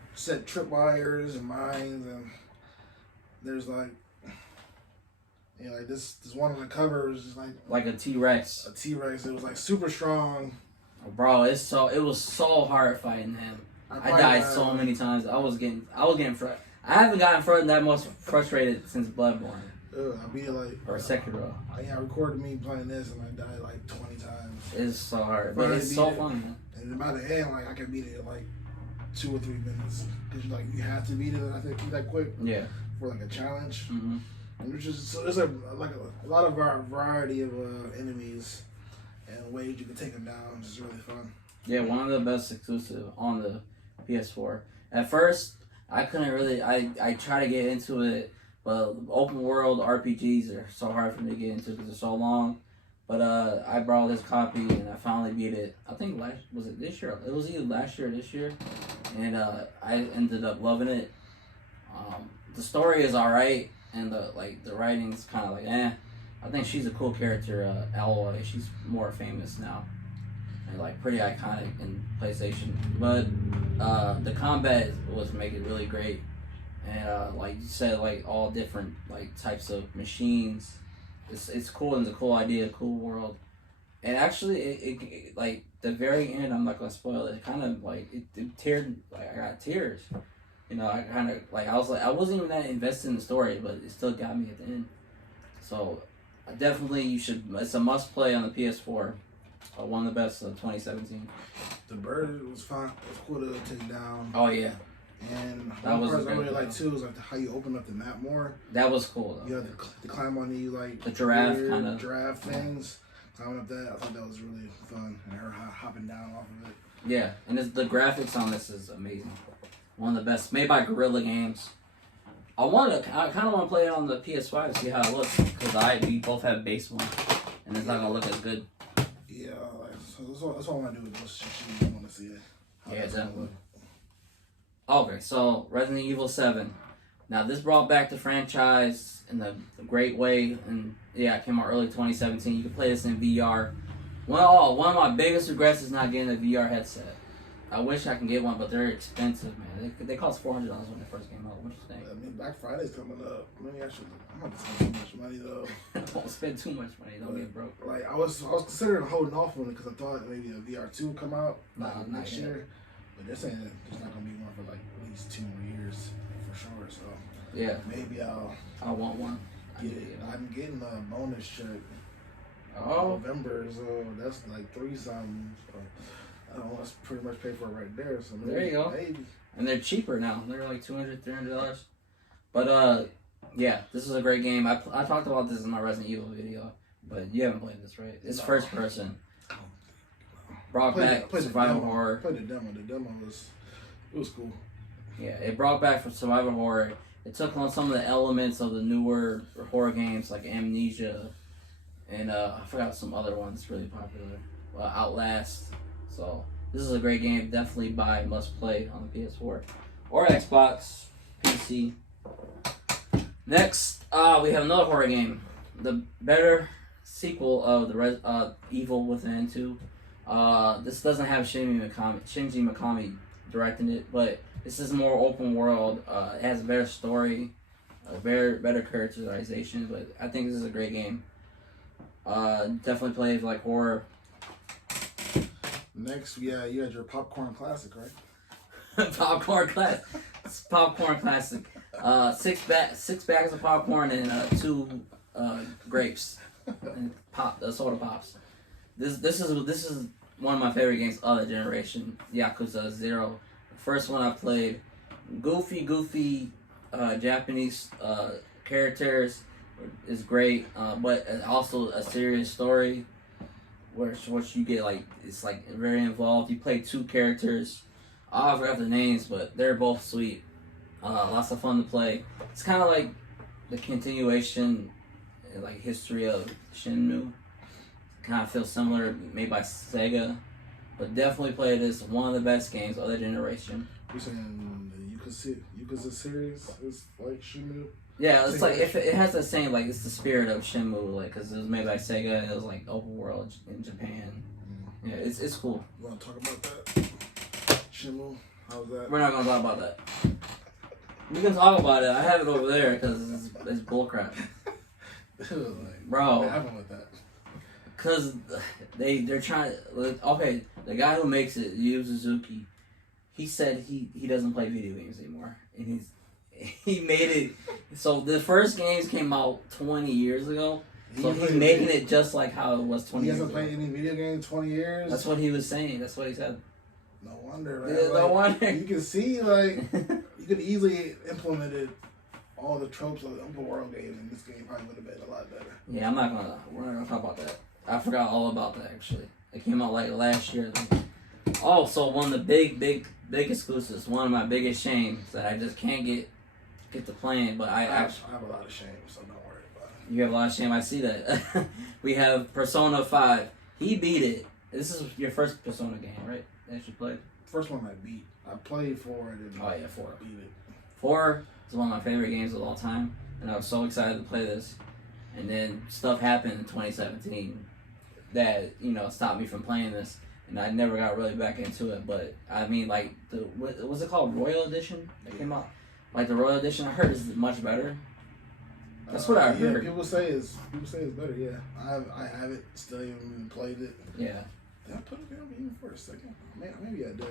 tripwires and mines, and there's like And like this one on the cover was just like a T-Rex. A T-Rex. It was like super strong. Bro, it was so hard fighting him. I died so many times. I was getting frustrated. I haven't gotten that much frustrated since Bloodborne. I beat it like or Sekiro. I recorded me playing this and I died like 20 times. It's so hard, but it's so fun, man. And by the end, like I can beat it in like 2 or 3 minutes because you have to beat it. I think that quick. Yeah. For like a challenge. Mm-hmm. And there's a lot of variety of enemies and ways you can take them down. It's really fun. Yeah, one of the best exclusive on the PS4. At first, I couldn't really. I tried to get into it, but open world RPGs are so hard for me to get into because they're so long. But I brought this copy and I finally beat it. I think was it this year? It was either last year or this year, and I ended up loving it. The story is alright, and the writing's kind of like eh. I think she's a cool character, Alloy. She's more famous now, and like pretty iconic in PlayStation. But the combat was making it really great, and like you said, like all different like types of machines. It's cool and it's a cool idea, cool world. And actually, it like the very end. I'm not gonna spoil it. It kind of like it teared. Like I got tears. You know, I kind of like I wasn't even that invested in the story, but it still got me at the end. So definitely you should. It's a must play on the PS4. One of the best of 2017. The bird was fun. It was cool to take down. Oh yeah. And that was part I really like too is like how you open up the map more. That was cool though. You had to climb on the like the giraffe kind of giraffe things. Climbing up that, I thought that was really fun, and her hopping down off of it. Yeah, and the graphics on this is amazing. One of the best, made by Guerrilla Games. I kind of want to play it on the PS5 to see how it looks, because we both have base one, and it's not gonna look as good. Yeah, so that's what I want to do with this. I want to see it. Yeah, definitely. Okay, so Resident Evil 7. Now this brought back the franchise in the great way, and yeah, it came out early 2017. You can play this in VR. One of my biggest regrets is not getting a VR headset. I wish I can get one, but they're expensive, man. They cost $400 when they first came out. What you think? I mean, Black Friday's coming up. Maybe I'm not to spend too much money though. Don't spend too much money. Don't get broke. Like I was considering holding off on it because I thought maybe a VR2 would come out next year. But they're saying that there's not gonna be one for like at least 2 more years for sure. So yeah, maybe I want one. I'm getting a bonus check. Oh, November, so that's like 3 something. So I don't know, that's pretty much paid for right there. So maybe, there you go. Maybe. And they're cheaper now. They're like $200, $300. But yeah, this is a great game. I talked about this in my Resident Evil video, but you haven't played this, right? It's first person. Brought back survival horror. I played the demo. The demo was cool. Yeah, it brought back for survival horror. It took on some of the elements of the newer horror games like Amnesia, and I forgot some other ones really popular. Outlast. So this is a great game. Definitely buy, must play on the PS4 or Xbox, PC. Next, we have another horror game, the better sequel of the Evil Within 2. This doesn't have Shinji Mikami directing it, but this is more open world. It has a better story, better characterization, but I think this is a great game. Definitely plays like horror. Next, yeah, you had your popcorn classic, right? Popcorn classic. Popcorn classic. 6 bags of popcorn and 2 grapes and soda pops. This is one of my favorite games of the generation. Yakuza 0. The first one I played. Goofy Japanese characters is great, but also a serious story. Which you get like it's like very involved. You play 2 characters. I forgot their names, but they're both sweet. Lots of fun to play. It's kind of like the continuation, like history of Shenmue. Kind of feels similar, made by Sega, but definitely play this. One of the best games of the generation. You're saying the Yakuza series is like Shenmue? Yeah, it's like if it has the same like it's the spirit of Shenmue, like because it was made by Sega and it was like open world in Japan. Yeah, it's cool. You want to talk about that? Shenmue, how's that? We're not gonna talk about that. We can talk about it. I have it over there because it's bullcrap. It was like, bro. what happened with that? Cause they're trying. Okay, the guy who makes it, Yu Suzuki, he said he doesn't play video games anymore, and he made it. So the first games came out 20 years ago. So he's making it just like how it was 20 years ago. He hasn't played any video games 20 years? That's what he was saying. That's what he said. No wonder, man. Yeah, no wonder. You can see, like, you could easily implemented all the tropes of the open world game, and this game probably would have been a lot better. Yeah, we're not gonna talk about that. I forgot all about that, actually. It came out, like, last year, I think. Also, one of the big exclusives, one of my biggest shames that I just can't get to playing, but I have a lot of shame, so don't worry about it. You have a lot of shame. I see that. We have Persona 5. He beat it. This is your first Persona game, right? That you played? First one I beat. I played 4 and then 4. beat it. 4 is one of my favorite games of all time, and I was so excited to play this. And then stuff happened in 2017 that, stopped me from playing this, and I never got really back into it. But, I mean, like, what's it called? Royal Edition that came out? Like, the Royal Edition, I heard is much better. That's what I heard. People say it's better. Yeah, I haven't still even played it. Yeah. Did I put it down even for a second? Maybe I did.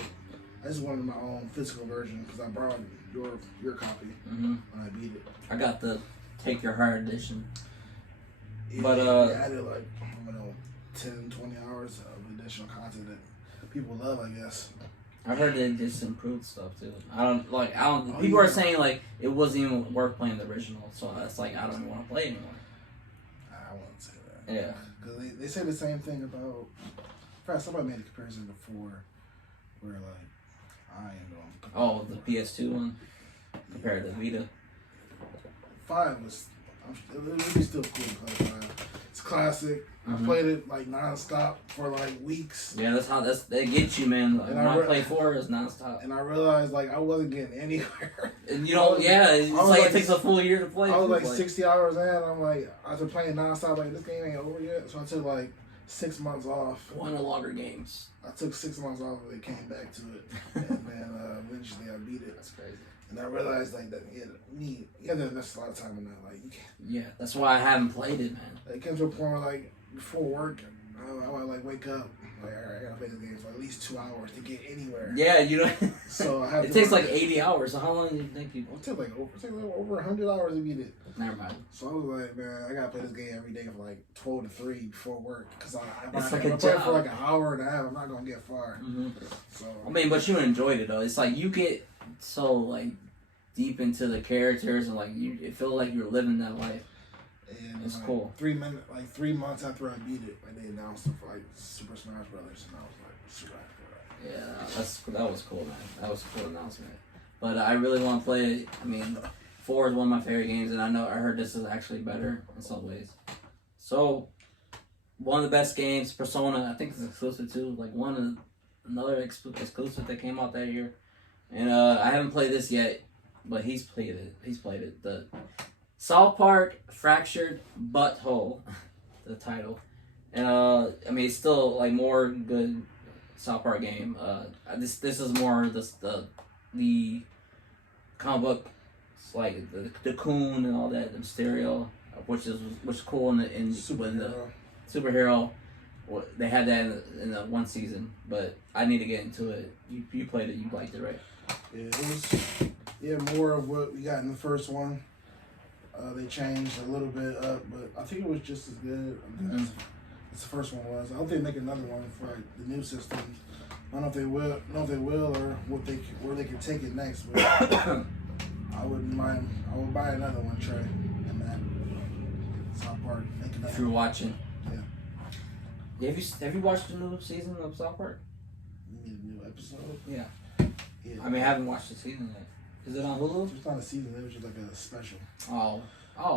I just wanted my own physical version because I borrowed your copy when I beat it. I got the Take Your Heart edition. Yeah, But they added like 10, 20 hours of additional content that people love, I guess. I heard they just improved stuff too. People are saying like it wasn't even worth playing the original, so it's like I don't even want to play anymore. I wouldn't say that. Yeah. Because they say the same thing about. In fact, somebody made a comparison before, where like I am going. Oh, the PS2 one compared to Vita. 5 was. It would be still cool to play 5. It's classic. I played it like nonstop for like weeks. Yeah, they get you, man. When I play 4, it's nonstop. And I realized like I wasn't getting anywhere. And it takes a full year to play. I was like 60 hours in. I'm like, after playing nonstop, like this game ain't over yet. So I took like 6 months off. One of the longer games. I took 6 months off and came back to it, and then eventually I beat it. That's crazy. And I realized like that you have to invest a lot of time in that. Like you can't. Yeah, that's why I haven't played it, man. It came to a point where like before work, I would like wake up like I gotta play this game for at least 2 hours to get anywhere. Yeah, So I had it takes like 80 hours. So how long do you think you? It took like over 100 hours to beat it. Never mind. So I was like, man, I gotta play this game every day for like 12 to 3 before work because I like play it for like an hour and a half. I'm not gonna get far. So I mean, but you enjoyed it though. It's like you get so like deep into the characters and like it feels like you're living that life. And it's like cool. 3 months after I beat it, like they announced it for like Super Smash Brothers, and I was like super happy for that. Yeah, that was cool, man. That was a cool announcement. But I really want to play it. I mean, 4 is one of my favorite games, and I heard this is actually better in some ways. So, one of the best games, Persona. I think it's exclusive too. Like another exclusive that came out that year, and I haven't played this yet, but he's played it. The South Park Fractured Butthole, the title, and I mean it's still like more good South Park game. This is more the comic book, like the Coon and all that, the Mysterio, which is cool in the superhero. They had that in the one season, but I need to get into it. You played it, you liked it, right? Yeah, it was more of what we got in the first one. They changed a little bit up, but I think it was just as good as the first one was. I hope they make another one for like, the new systems. I don't know if they will, or where they can take it next. But I wouldn't mind. I would buy another one, Trey, and that South Park. If you're watching, yeah. Have you watched the new season of South Park? You need a new episode? Yeah. Yeah. I mean, I haven't watched the season yet. Is it on Hulu? It's not a season. It was just like a special. Oh,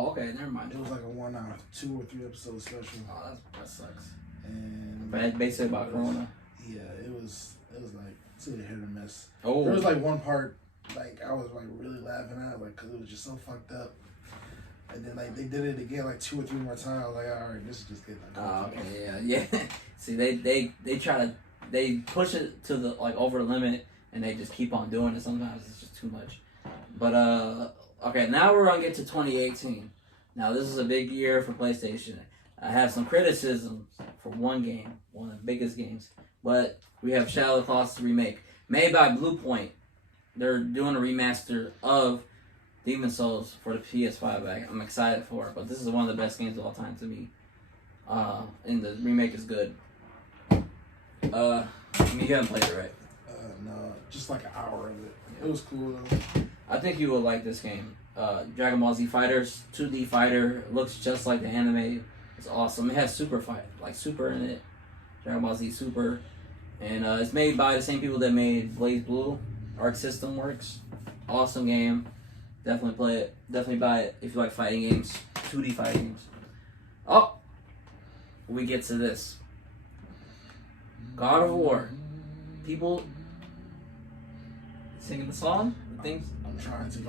okay. Never mind. It was like a 1 hour, 2 or 3 episode special. Oh, that sucks. And basically about Corona. Yeah, it was like it's a hit or miss. Oh, there was like one part like I was like really laughing at like because it was just so fucked up. And then like they did it again like 2 or 3 more times. Like all right, this is just getting like. Oh, okay, yeah. See, they try to push it to the like over the limit, and they just keep on doing it. Sometimes it's just too much. But okay, now we're gonna get to 2018. Now this is a big year for PlayStation. I have some criticisms for one game, one of the biggest games, but we have Shadow of the Colossus remake made by Blue Point. They're doing a remaster of Demon Souls for the PS5. I'm excited for it, but this is one of the best games of all time to me. And the remake is good. You haven't played it, right? No, just like an hour of it. It was cool though. I think you would like this game. Dragon Ball Z Fighters, 2D fighter, looks just like the anime. It's awesome. It has Super Fight, like Super in it. Dragon Ball Z Super. And it's made by the same people that made Blaze Blue. Arc System Works. Awesome game. Definitely play it. Definitely buy it if you like fighting games. 2D fighting games. Oh! We get to this. God of War. People singing the song? The things? I'm trying to.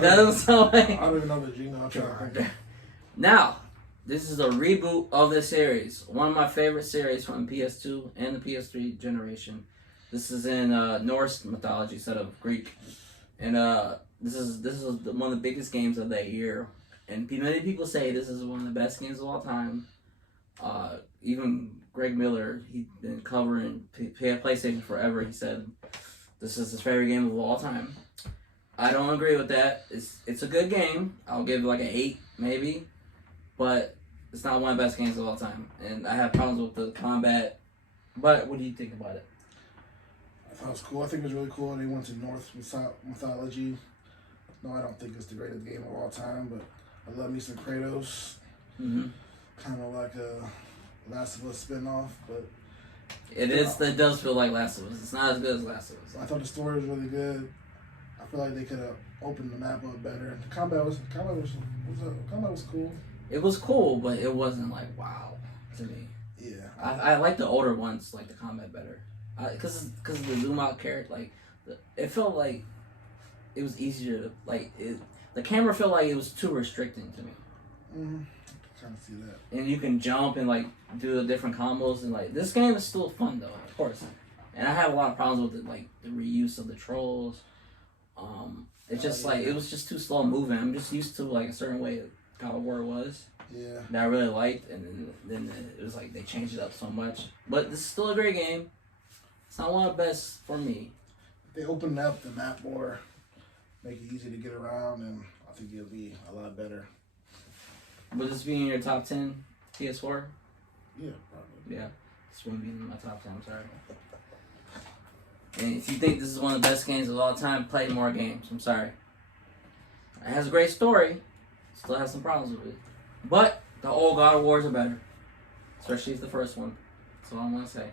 That doesn't sound like... I don't even know the Gino. I'm trying to. Now, this is a reboot of the series. One of my favorite series from PS2 and the PS3 generation. This is in Norse mythology instead of Greek. And this is one of the biggest games of that year. And many people say this is one of the best games of all time. Even Greg Miller, he's been covering PlayStation forever. He said this is his favorite game of all time. I don't agree with that. It's a good game. I'll give it like an 8 maybe, but it's not one of the best games of all time. And I have problems with the combat. But what do you think about it? I thought it was cool. I think it was really cool. They went to Norse mythology. No, I don't think it's the greatest game of all time, but I love me some Kratos. Mm-hmm. Kind of like a Last of Us spinoff, but it does feel like Last of Us. It's not as good as Last of Us. I thought the story was really good. I feel like they could have opened the map up better. The combat was cool. It was cool, but it wasn't like wow to me. Yeah, I like the older ones, like the combat better, because of the zoom out character. Like it felt like it was easier to the camera felt like it was too restricting to me. Mm-hmm. I kind of see that. And you can jump and like do the different combos, and like this game is still fun though, of course. And I have a lot of problems with it, like the reuse of the trolls. It's just like it was just too slow moving. I'm just used to like a certain way God of War was. Yeah. That I really liked, and then it was like they changed it up so much. But this is still a great game. It's not one of the best for me. They opened up the map more, make it easy to get around, and I think it'll be a lot better. Would this be in your top 10 PS4? Yeah, probably. Yeah, this wouldn't be in my top 10. I'm sorry. And if you think this is one of the best games of all time, play more games. I'm sorry. It has a great story. Still has some problems with it. But the old God of Wars are better. Especially if the first one. That's all I'm going to say.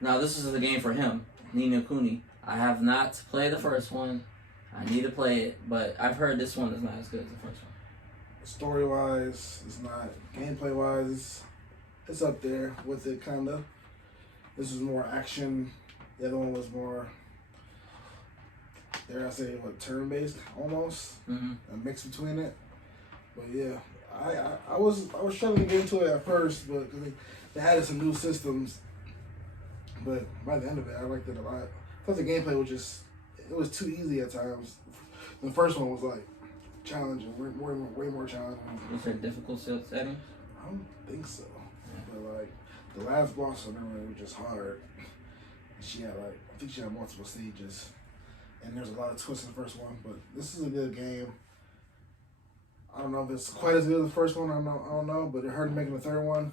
Now, this is the game for him, Ni no Kuni. I have not played the first one. I need to play it. But I've heard this one is not as good as the first one. Story-wise, it's not. Gameplay-wise, it's up there with it, kind of. This is more action. The other one was more, dare I say, turn-based almost. Mm-hmm. A mix between it. But yeah, I was struggling to get into it at first, but cause they added some new systems. But by the end of it, I liked it a lot. I thought the gameplay was it was too easy at times. The first one was like challenging, way more challenging. Was there a difficult setting? I don't think so. Yeah. But like the last boss on there was just hard. She had I think she had multiple stages, and there's a lot of twists in the first one. But this is a good game. I don't know if it's quite as good as the first one. I don't know, but it hurt making the third one,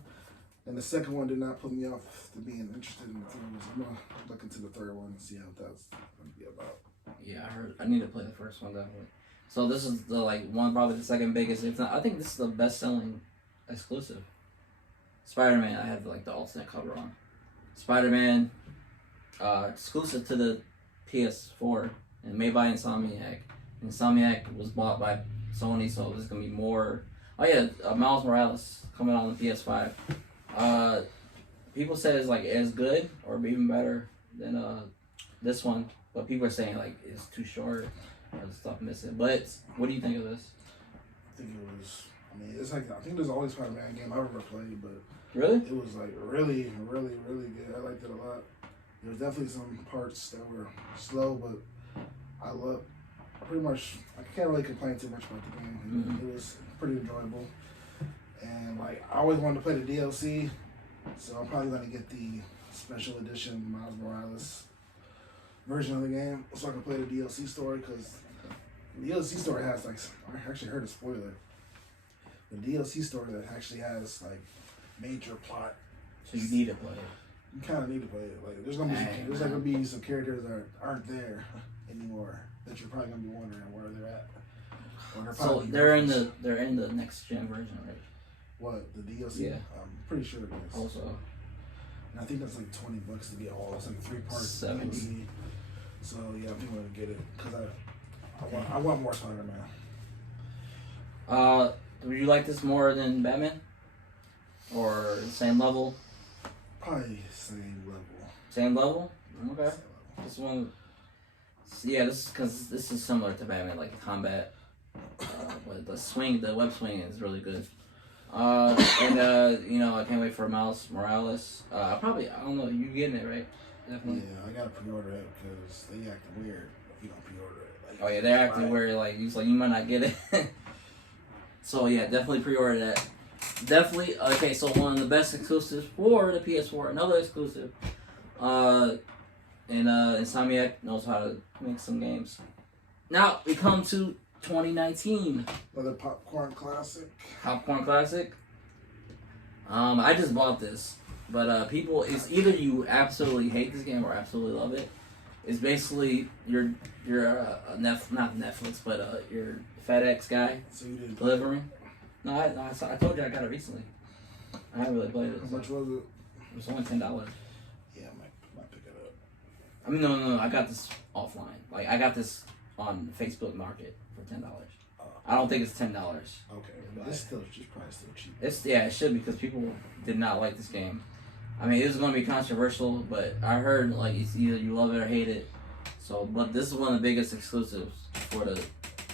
and the second one did not put me off to being interested in the third one. So I'm gonna look into the third one and see how that's gonna be about. Yeah, I heard. I need to play the first one definitely. So this is probably the second biggest. If not, I think this is the best-selling exclusive. Spider-Man. I have the alternate cover on. Spider-Man. Exclusive to the PS4 and made by Insomniac. Insomniac was bought by Sony, so there's gonna be more. Oh yeah, Miles Morales coming out on the PS5. People said it's as good or even better than this one, but people are saying it's too short or stuff missing. But what do you think of this? I think it was. I mean, it's I think there's always Spider-Man game I've ever played, but really, it was really, really, really good. I liked it a lot. There was definitely some parts that were slow, but I love pretty much I can't really complain too much about the game. Mm-hmm. It was pretty enjoyable, and like I always wanted to play the DLC, so I'm probably gonna get the special edition Miles Morales version of the game so I can play the DLC story, because the DLC story has like, I actually heard a spoiler. The DLC story that actually has like major plot. So you need to play it. You kind of need to play it. Like there's gonna be some characters that aren't there anymore that you're probably gonna be wondering where they're at. So they're in the next gen version, right? What, the DLC? Yeah. I'm pretty sure it is. Also, and I think that's like $20 to get all. It's like 3 parts. 70. DLC. So yeah, I think I'm gonna get it because I want more Spider-Man. would you like this more than Batman, or the same level? Probably same level. Same level. Okay. Same level. This one. Yeah, this is because this is similar to Batman, like the combat. But the web swing is really good. You know, I can't wait for Miles Morales. I don't know, you getting it, right? Definitely. Yeah, I gotta pre-order it because they acting weird if you don't pre-order it. Like, Oh yeah, they're acting weird. Like you might not get it. So yeah, definitely pre-order that. Definitely. Okay, so one of the best exclusives for the PS4, another exclusive. Insomniac knows how to make some games. Now we come to 2019. Another popcorn classic. Popcorn classic. I just bought this, but people, it's either you absolutely hate this game or absolutely love it. It's basically you're not Netflix, but you're FedEx guy So you didn't delivering. No, I told you I got it recently. I haven't really played it. How much was it? It was only $10. Yeah, I might pick it up. I mean, no, I got this offline. Like I got this on Facebook Market for $10. I don't think it's $10. Okay, but it's probably still cheap. It should, because people did not like this game. I mean, it was going to be controversial, but I heard like it's either you love it or hate it. So, but this is one of the biggest exclusives for the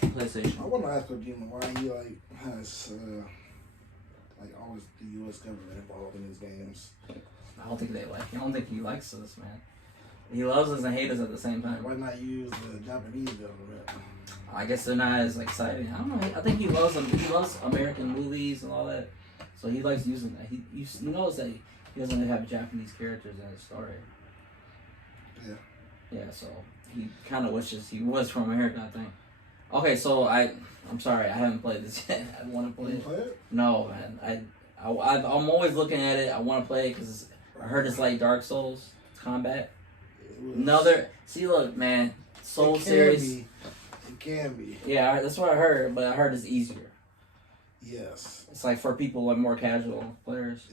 PlayStation. I want to ask Kojima why he like has like always the U.S. government involved in his games. I don't think they like. I don't think he likes us, man. He loves us and hates us at the same time. Why not use the Japanese government? I guess they're not as exciting. I don't know. I think he loves them. He loves American movies and all that, so he likes using that. He knows that he doesn't have Japanese characters in his story. Yeah. Yeah. So he kind of wishes he was from America, I think. Okay, so I'm sorry, I haven't played this yet. I want to play You it. play it? No, man. I'm always looking at it. I want to play it because I heard it's like Dark Souls combat. See, look, man, Soul series. It can be. Yeah, that's what I heard, but I heard it's easier. Yes. It's like for people like more casual players.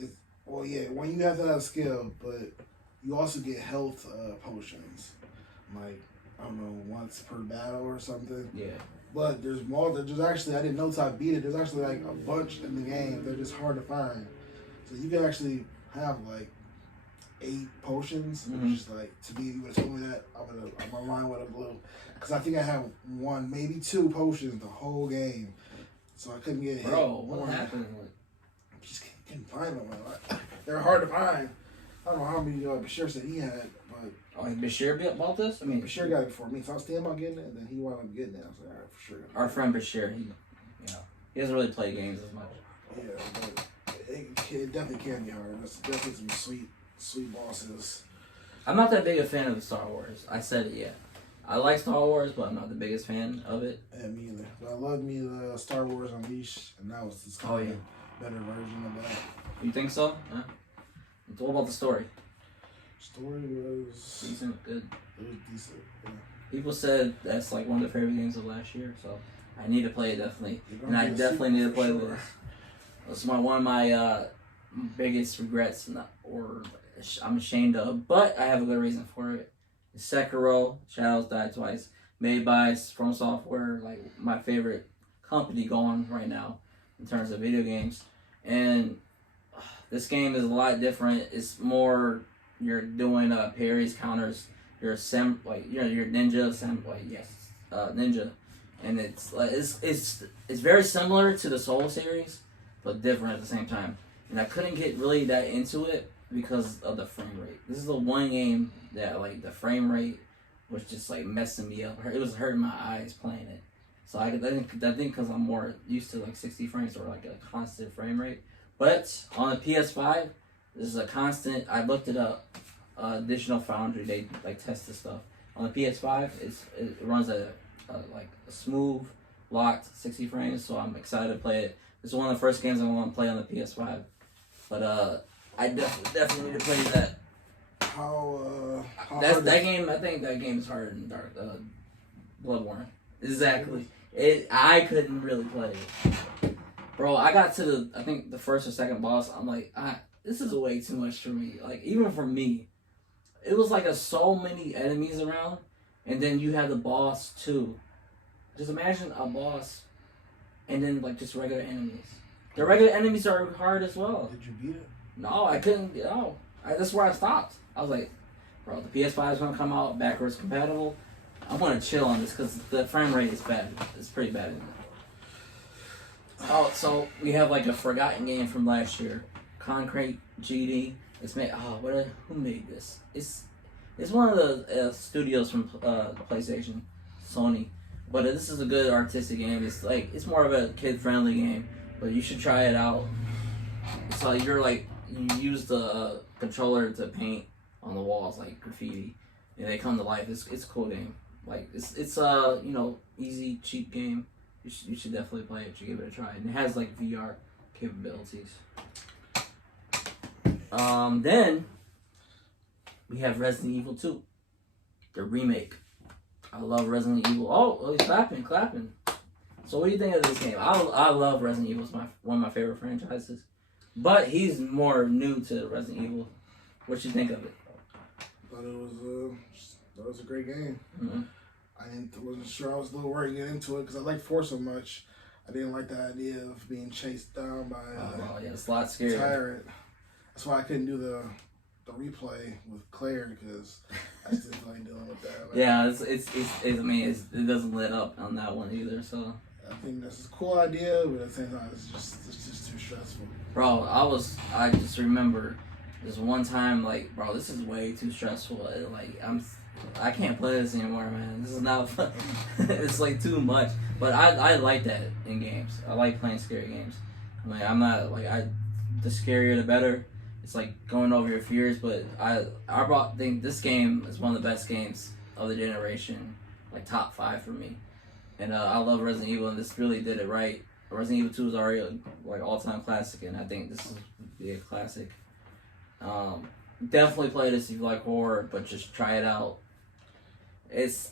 Well, yeah, when you have to have skill, but you also get health potions, like I don't know, once per battle or something. Yeah. But there's more. There's actually, I didn't know till I beat it. There's actually like a bunch in the game. They're just hard to find. So you can actually have like 8 potions, which is like, to me, you would have told me that, my mind would have blew. Because I think I have 1, maybe 2 potions the whole game. So I couldn't get hit. Bro, what happened? I just couldn't find them. Like, they're hard to find. I don't know how many Bashir said he had, but... Oh, Bashir bought this? I mean, Bashir got it before me. So I was thinking about getting it, and then he wound up getting it. I was like, all right, for sure. Our friend Bashir, he doesn't really play games as much. Yeah, but it definitely can be hard. There's definitely some sweet bosses. I'm not that big a fan of Star Wars. I said it, yeah. I like Star Wars, but I'm not the biggest fan of it. Yeah, me either. But I love me the Star Wars Unleashed, and that was just kind of a better version of that. You think so? Yeah. What about the story? Story was decent, good. It was decent. Yeah. People said that's like one of their favorite games of last year, so I need to play it definitely, and I definitely need to play this. That's one of my biggest regrets, or I'm ashamed of, but I have a good reason for it. It's Sekiro: Shadows Die Twice, made by From Software, like my favorite company going right now in terms of video games, and this game is a lot different. It's more, you're doing parries, counters. You're you're ninja, ninja, and it's very similar to the Soul series, but different at the same time. And I couldn't get really that into it because of the frame rate. This is the one game that like the frame rate was just like messing me up. It was hurting my eyes playing it. So I think because I'm more used to like 60 frames or like a constant frame rate. But on the PS5, this is a constant. I looked it up. Additional Foundry, they like test this stuff. On the PS5, it runs like a smooth, locked 60 frames. So I'm excited to play it. This is one of the first games I want to play on the PS5. But I definitely need to play that. How That game. I think that game is harder than Bloodborne. Exactly. I couldn't really play it, bro. I got to I think the first or second boss. I'm like, this is way too much for me. Like even for me, it was like so many enemies around, and then you have the boss too. Just imagine a boss, and then like just regular enemies. The regular enemies are hard as well. Did you beat it? No, I couldn't. No, that's where I stopped. I was like, bro, the PS5 is gonna come out backwards compatible. I'm gonna chill on this because the frame rate is bad. It's pretty bad. Oh, so we have like a forgotten game from last year, Concrete GD. It's made. Who made this? It's one of the studios from PlayStation, Sony. But this is a good artistic game. It's more of a kid-friendly game, but you should try it out. It's like you use the controller to paint on the walls like graffiti, and they come to life. It's a cool game. Like it's easy, cheap game. You should definitely play it. You should give it a try. And it has like VR capabilities. Then we have Resident Evil 2, the remake. I love Resident Evil. Oh, he's clapping. So what do you think of this game? I love Resident Evil. It's one of my favorite franchises. But he's more new to Resident Evil. What you think of it? Thought it was a great game. Mm-hmm. I wasn't sure. I was a little worried to get into it because I like 4 so much. I didn't like the idea of being chased down by it's a lot scary. Tyrant. That's why I couldn't do the replay with Claire because I just didn't feel like dealing with that. Like, yeah, it doesn't let up on that one either. So I think that's a cool idea, but at the same time, it's just too stressful. Bro, I just remember this one time, like, bro, this is way too stressful. I can't play this anymore, man. This is not fun. It's like too much. But I like that in games. I like playing scary games. I'm not like the scarier the better. It's like going over your fears. But I think this game is one of the best games of the generation, like top 5 for me. And I love Resident Evil, and this really did it right. Resident Evil 2 is already like all-time classic, and I think this will be a classic. Definitely play this if you like horror, but just try it out. It's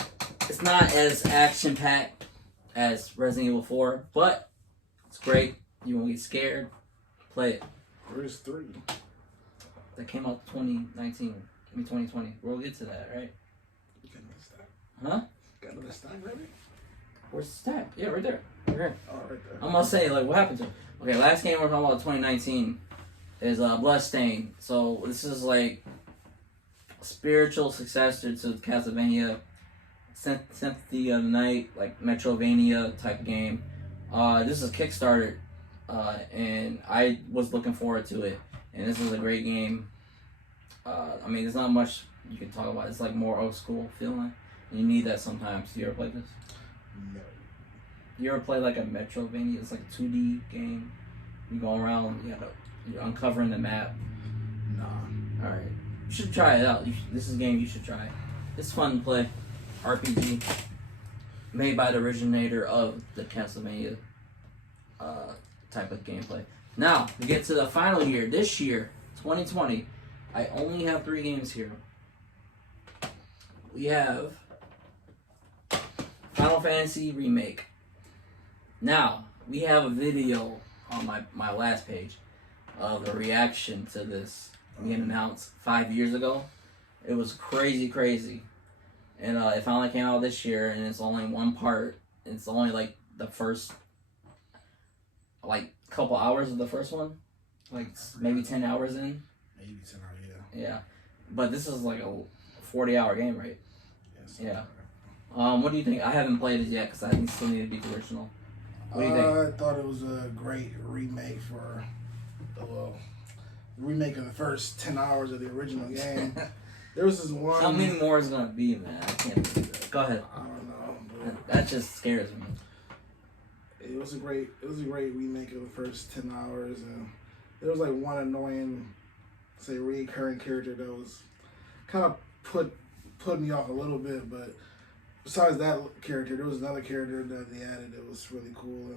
not as action-packed as Resident Evil 4, but it's great. You won't get scared. Play it. Where's 3? That came out 2020. We'll get to that, right? You got another stack? Huh? Got another stack ready? Where's the stack? Yeah, right there. Right here. Oh, right there. I'm gonna say, like, what happened to it? Okay, last game we're talking about 2019 is Bloodstained. So this is like spiritual successor to Castlevania, Symphony of the Night, like Metrovania type game. This is Kickstarter, and I was looking forward to it. And this is a great game. There's not much you can talk about. It's like more old school feeling. You need that sometimes. You ever play this? No. You ever play like a Metrovania? It's like a 2D game. You go around, you're uncovering the map. Nah. Alright. You should try it out. This is a game you should try. It's fun to play. RPG. Made by the originator of the Castlevania type of gameplay. Now, we get to the final year. This year, 2020, I only have 3 games here. We have Final Fantasy Remake. Now, we have a video on my last page of a reaction to this being announced 5 years ago. It was crazy. And it finally came out this year, and it's only one part. It's only like the first, like, couple hours of the first one. Like, maybe 10 hours in. Maybe 10 hours, yeah. Yeah. But this is like a 40-hour game, right? Yes. Yeah. What do you think? I haven't played it yet because I still need to beat the original. What do you think? I thought it was a great remake for remake of the first 10 hours of the original game. There was this one. How many more is gonna be, man? I can't believe that. Go ahead. I don't know. That just scares me. It was a great remake of the first 10 hours, and there was like one annoying, say, recurring character that was kind of put me off a little bit. But besides that character, there was another character that they added that was really cool,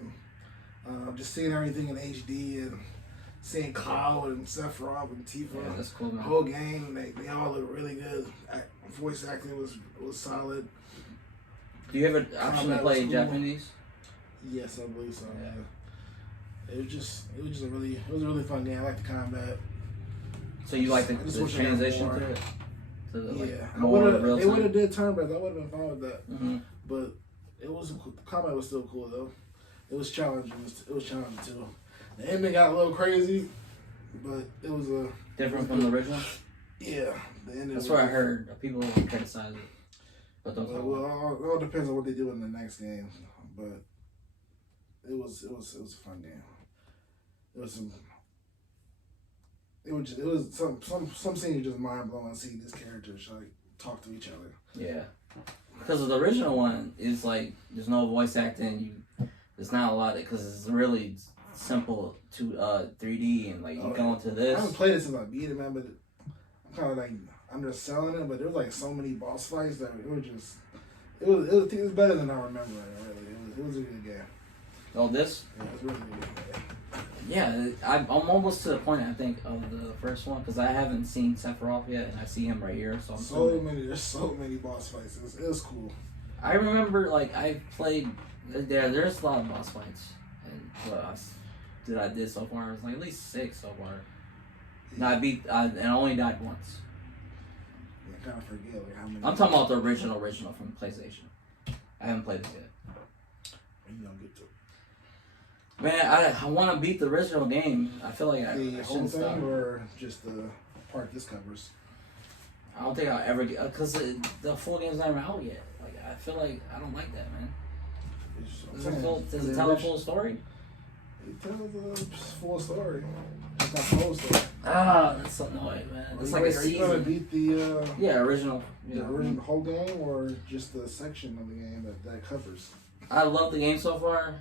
and just seeing everything in HD and seeing Cloud and Sephiroth and Tifa, Yeah, that's cool, man. the whole game, they all look really good. Voice acting was solid. Do you have an option to play Japanese? Yes, I believe so. Yeah. It was a really fun game. I like the combat. So you like the transition to it? They would have did turn-based. I would have been fine with that. Mm-hmm. But the combat was still cool though. It was challenging. It was challenging too. The ending got a little crazy, but it was different from the original. Yeah, the ending. That's what I heard. People criticize it, but don't. Well, it all depends on what they do in the next game. But it was a fun game. Some scenes just mind blowing. Seeing these characters like talk to each other. Yeah, because the original one is like there's no voice acting. There's not a lot because it's really simple to 3D and like you go into this. I haven't played it since I beat it, man. But I'm kind of like underselling it. But there was like so many boss fights that it was better than I remember. Really, it was a good game. Oh, this? Yeah, it was really good. Yeah, I'm almost to the point I think of the first one because I haven't seen Sephiroth yet, and I see him right here. So there's so many boss fights. It was cool. I remember like I played. There's a lot of boss fights, and what I did so far was like at least 6 so far. No, and I only died once. I kind of forget like how many. I'm talking about the original from PlayStation. I haven't played this yet. You don't get to. Man, I want to beat the original game. I feel like I shouldn't stop. Or just the part this covers. I don't think I'll ever get because the full game's not even out yet. Like I feel like I don't like that, man. Does it tell a full story? It tells a full story. It's not the whole story. Ah, that's so annoying, man. It's like a season. Are you gonna beat the original? The original whole game or just the section of the game that covers? I love the game so far,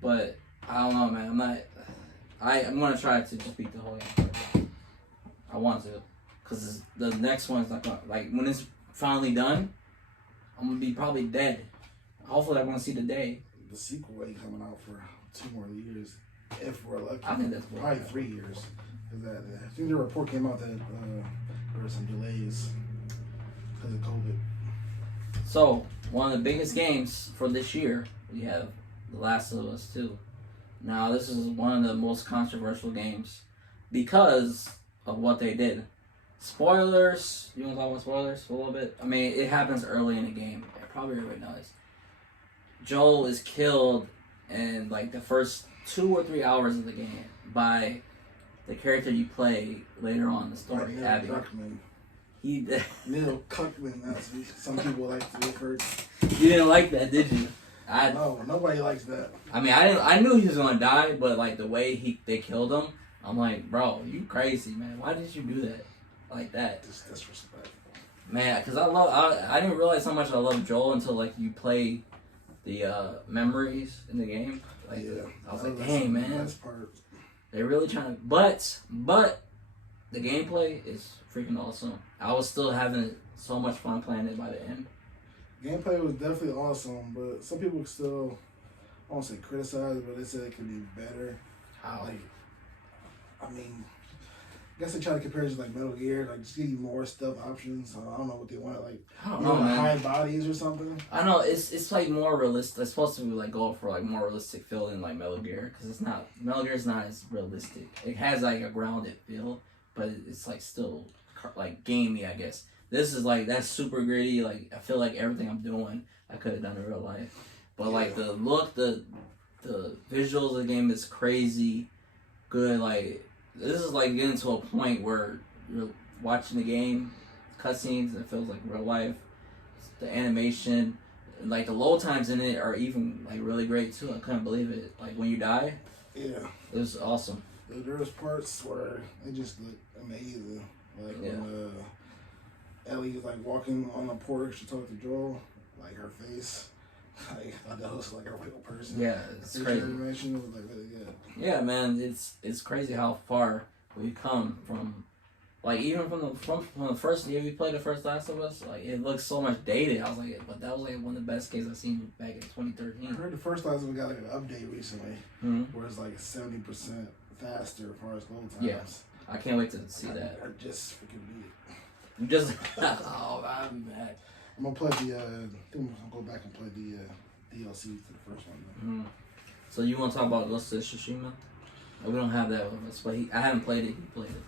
but I don't know, man. I'm gonna try to just beat the whole game. I want to, cause the next one's not gonna when it's finally done. I'm gonna be probably dead. Hopefully, I'm gonna see the day. The sequel ain't coming out for 2 more years, if we're lucky. I think that's probably 3 years. I think the report came out that there were some delays because of COVID. So, one of the biggest games for this year, we have The Last of Us 2. Now, this is one of the most controversial games because of what they did. Spoilers. You want to talk about spoilers for a little bit? I mean, it happens early in the game. Probably everybody knows. Joel is killed in like the first 2 or 3 hours of the game by the character you play later on in the story, Abby. Neil Cuckman, that's what some people like to refer to. You didn't like that, did you? No, nobody likes that. I mean, I knew he was gonna die, but like the way they killed him, I'm like, bro, you crazy, man. Why did you do that like that? Just disrespectful. Man, because I didn't realize how much I love Joel until like you play the memories in the game. Like, yeah, I was like, dang, man. They're really trying to, but the gameplay is freaking awesome. I was still having so much fun playing it by the end. Gameplay was definitely awesome, but some people still, I won't say criticize it, but they said it could be better. How? I mean, I guess they try to compare it to like Metal Gear, like just give you more stealth options. I don't know what they want, like I don't know, man. High bodies or something. I know it's like more realistic. It's supposed to be like go for like more realistic feel than like Metal Gear because it's not Metal Gear is not as realistic. It has like a grounded feel, but it's like still like gamey, I guess. This is like that's super gritty. Like I feel like everything I'm doing I could have done in real life, but like the look, the visuals of the game is crazy good. Like this is like getting to a point where you're watching the game, cutscenes, and it feels like real life. The animation, like the load times in it are even like really great too. I couldn't believe it. Like when you die, yeah, it was awesome. There was parts where it just looked amazing. Like Ellie was like walking on the porch to talk to Joel, like her face. Like, I thought that was like a real person. Yeah, it's crazy. Animation was like really good. Yeah, man, it's crazy how far we've come from, like even from the first year we played the first Last of Us. Like it looks so much dated. I was like, but that was like one of the best games I've seen back in 2013. I heard the first Last of Us got like an update recently, where it's like 70% faster as far as load times. Yeah, I can't wait to see that. I just freaking beat it. You just oh, I'm mad. I'm gonna play the. I think I'm gonna go back and play the DLC to the first one. So you want to talk about Ghost of Tsushima? We don't have that with us, but I haven't played it. He played it.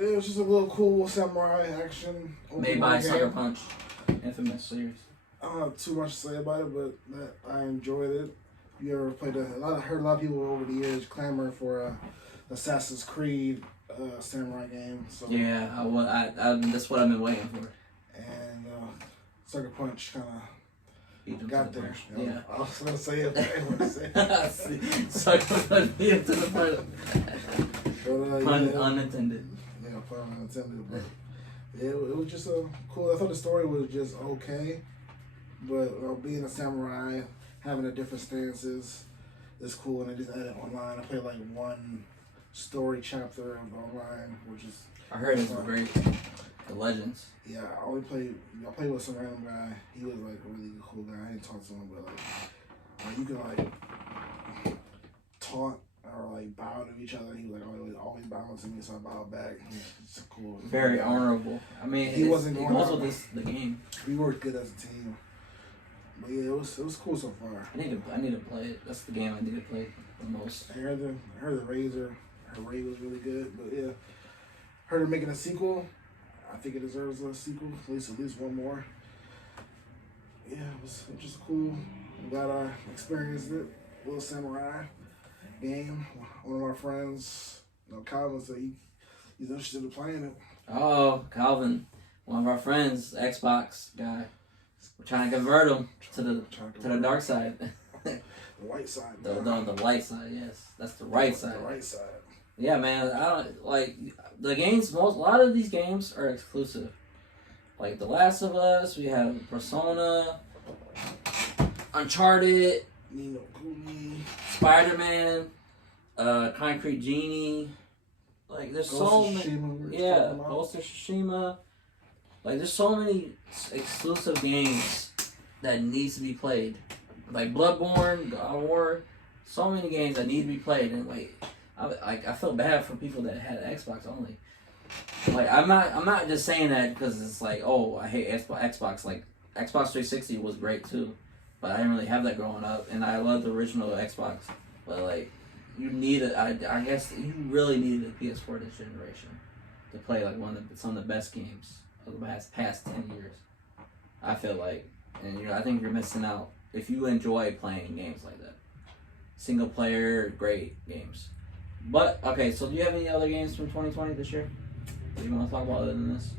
It was just a little cool samurai action. Made by Sucker Punch, infamous series. I don't have too much to say about it, but I enjoyed it. You ever played I heard a lot of people over the years clamor for Assassin's Creed samurai game. So yeah, I that's what I've been waiting for. And Sucker Punch kind of got there. Yeah, I was gonna say it, but I didn't want to say it. Sucker Punch beat him to the point. Pun unintended. Yeah, pun unintended. But it was just cool. I thought the story was just okay, but being a samurai, having the different stances is cool. And I just added online. I played like one story chapter of online, which is I heard it's great. The Legends. Yeah, I played with some random guy. He was like a really cool guy. I didn't talk to him, but like you can like taunt or like bow to each other. He was like always bowing to me, so I bowed back. It's cool. Very honorable. I mean, he wasn't going goes with the game. We worked good as a team. But yeah, it was cool so far. I need to play it. That's the game I need to play the most. I heard the Razor. Her raid was really good, but yeah, heard her making a sequel. I think it deserves a sequel, at least one more. Yeah, it was just cool. I'm glad I experienced it. Little samurai game. One of our friends, Calvin, said he's interested in playing it. Oh, Calvin, one of our friends, Xbox guy. We're trying to convert him to the dark side. The white side. The light side, yes. That's the right side. The right side. Yeah, man. I don't like the games. A lot of these games are exclusive. Like The Last of Us, we have Persona, Uncharted, Nino Kuni, Spider-Man, Concrete Genie. Like there's so many. Yeah, Ghost of Tsushima. Like there's so many exclusive games that needs to be played. Like Bloodborne, God of War, so many games that need to be played, and like I feel bad for people that had Xbox only. Like I'm not just saying that because it's like, oh, I hate Xbox. Like Xbox 360 was great too, but I didn't really have that growing up, and I love the original Xbox. But like you need I guess you really needed a PS4 this generation to play like some of the best games of the past 10 years. I feel like, and I think you're missing out if you enjoy playing games like that. Single player, great games. But okay, so do you have any other games from 2020 this year that you want to talk about other than this?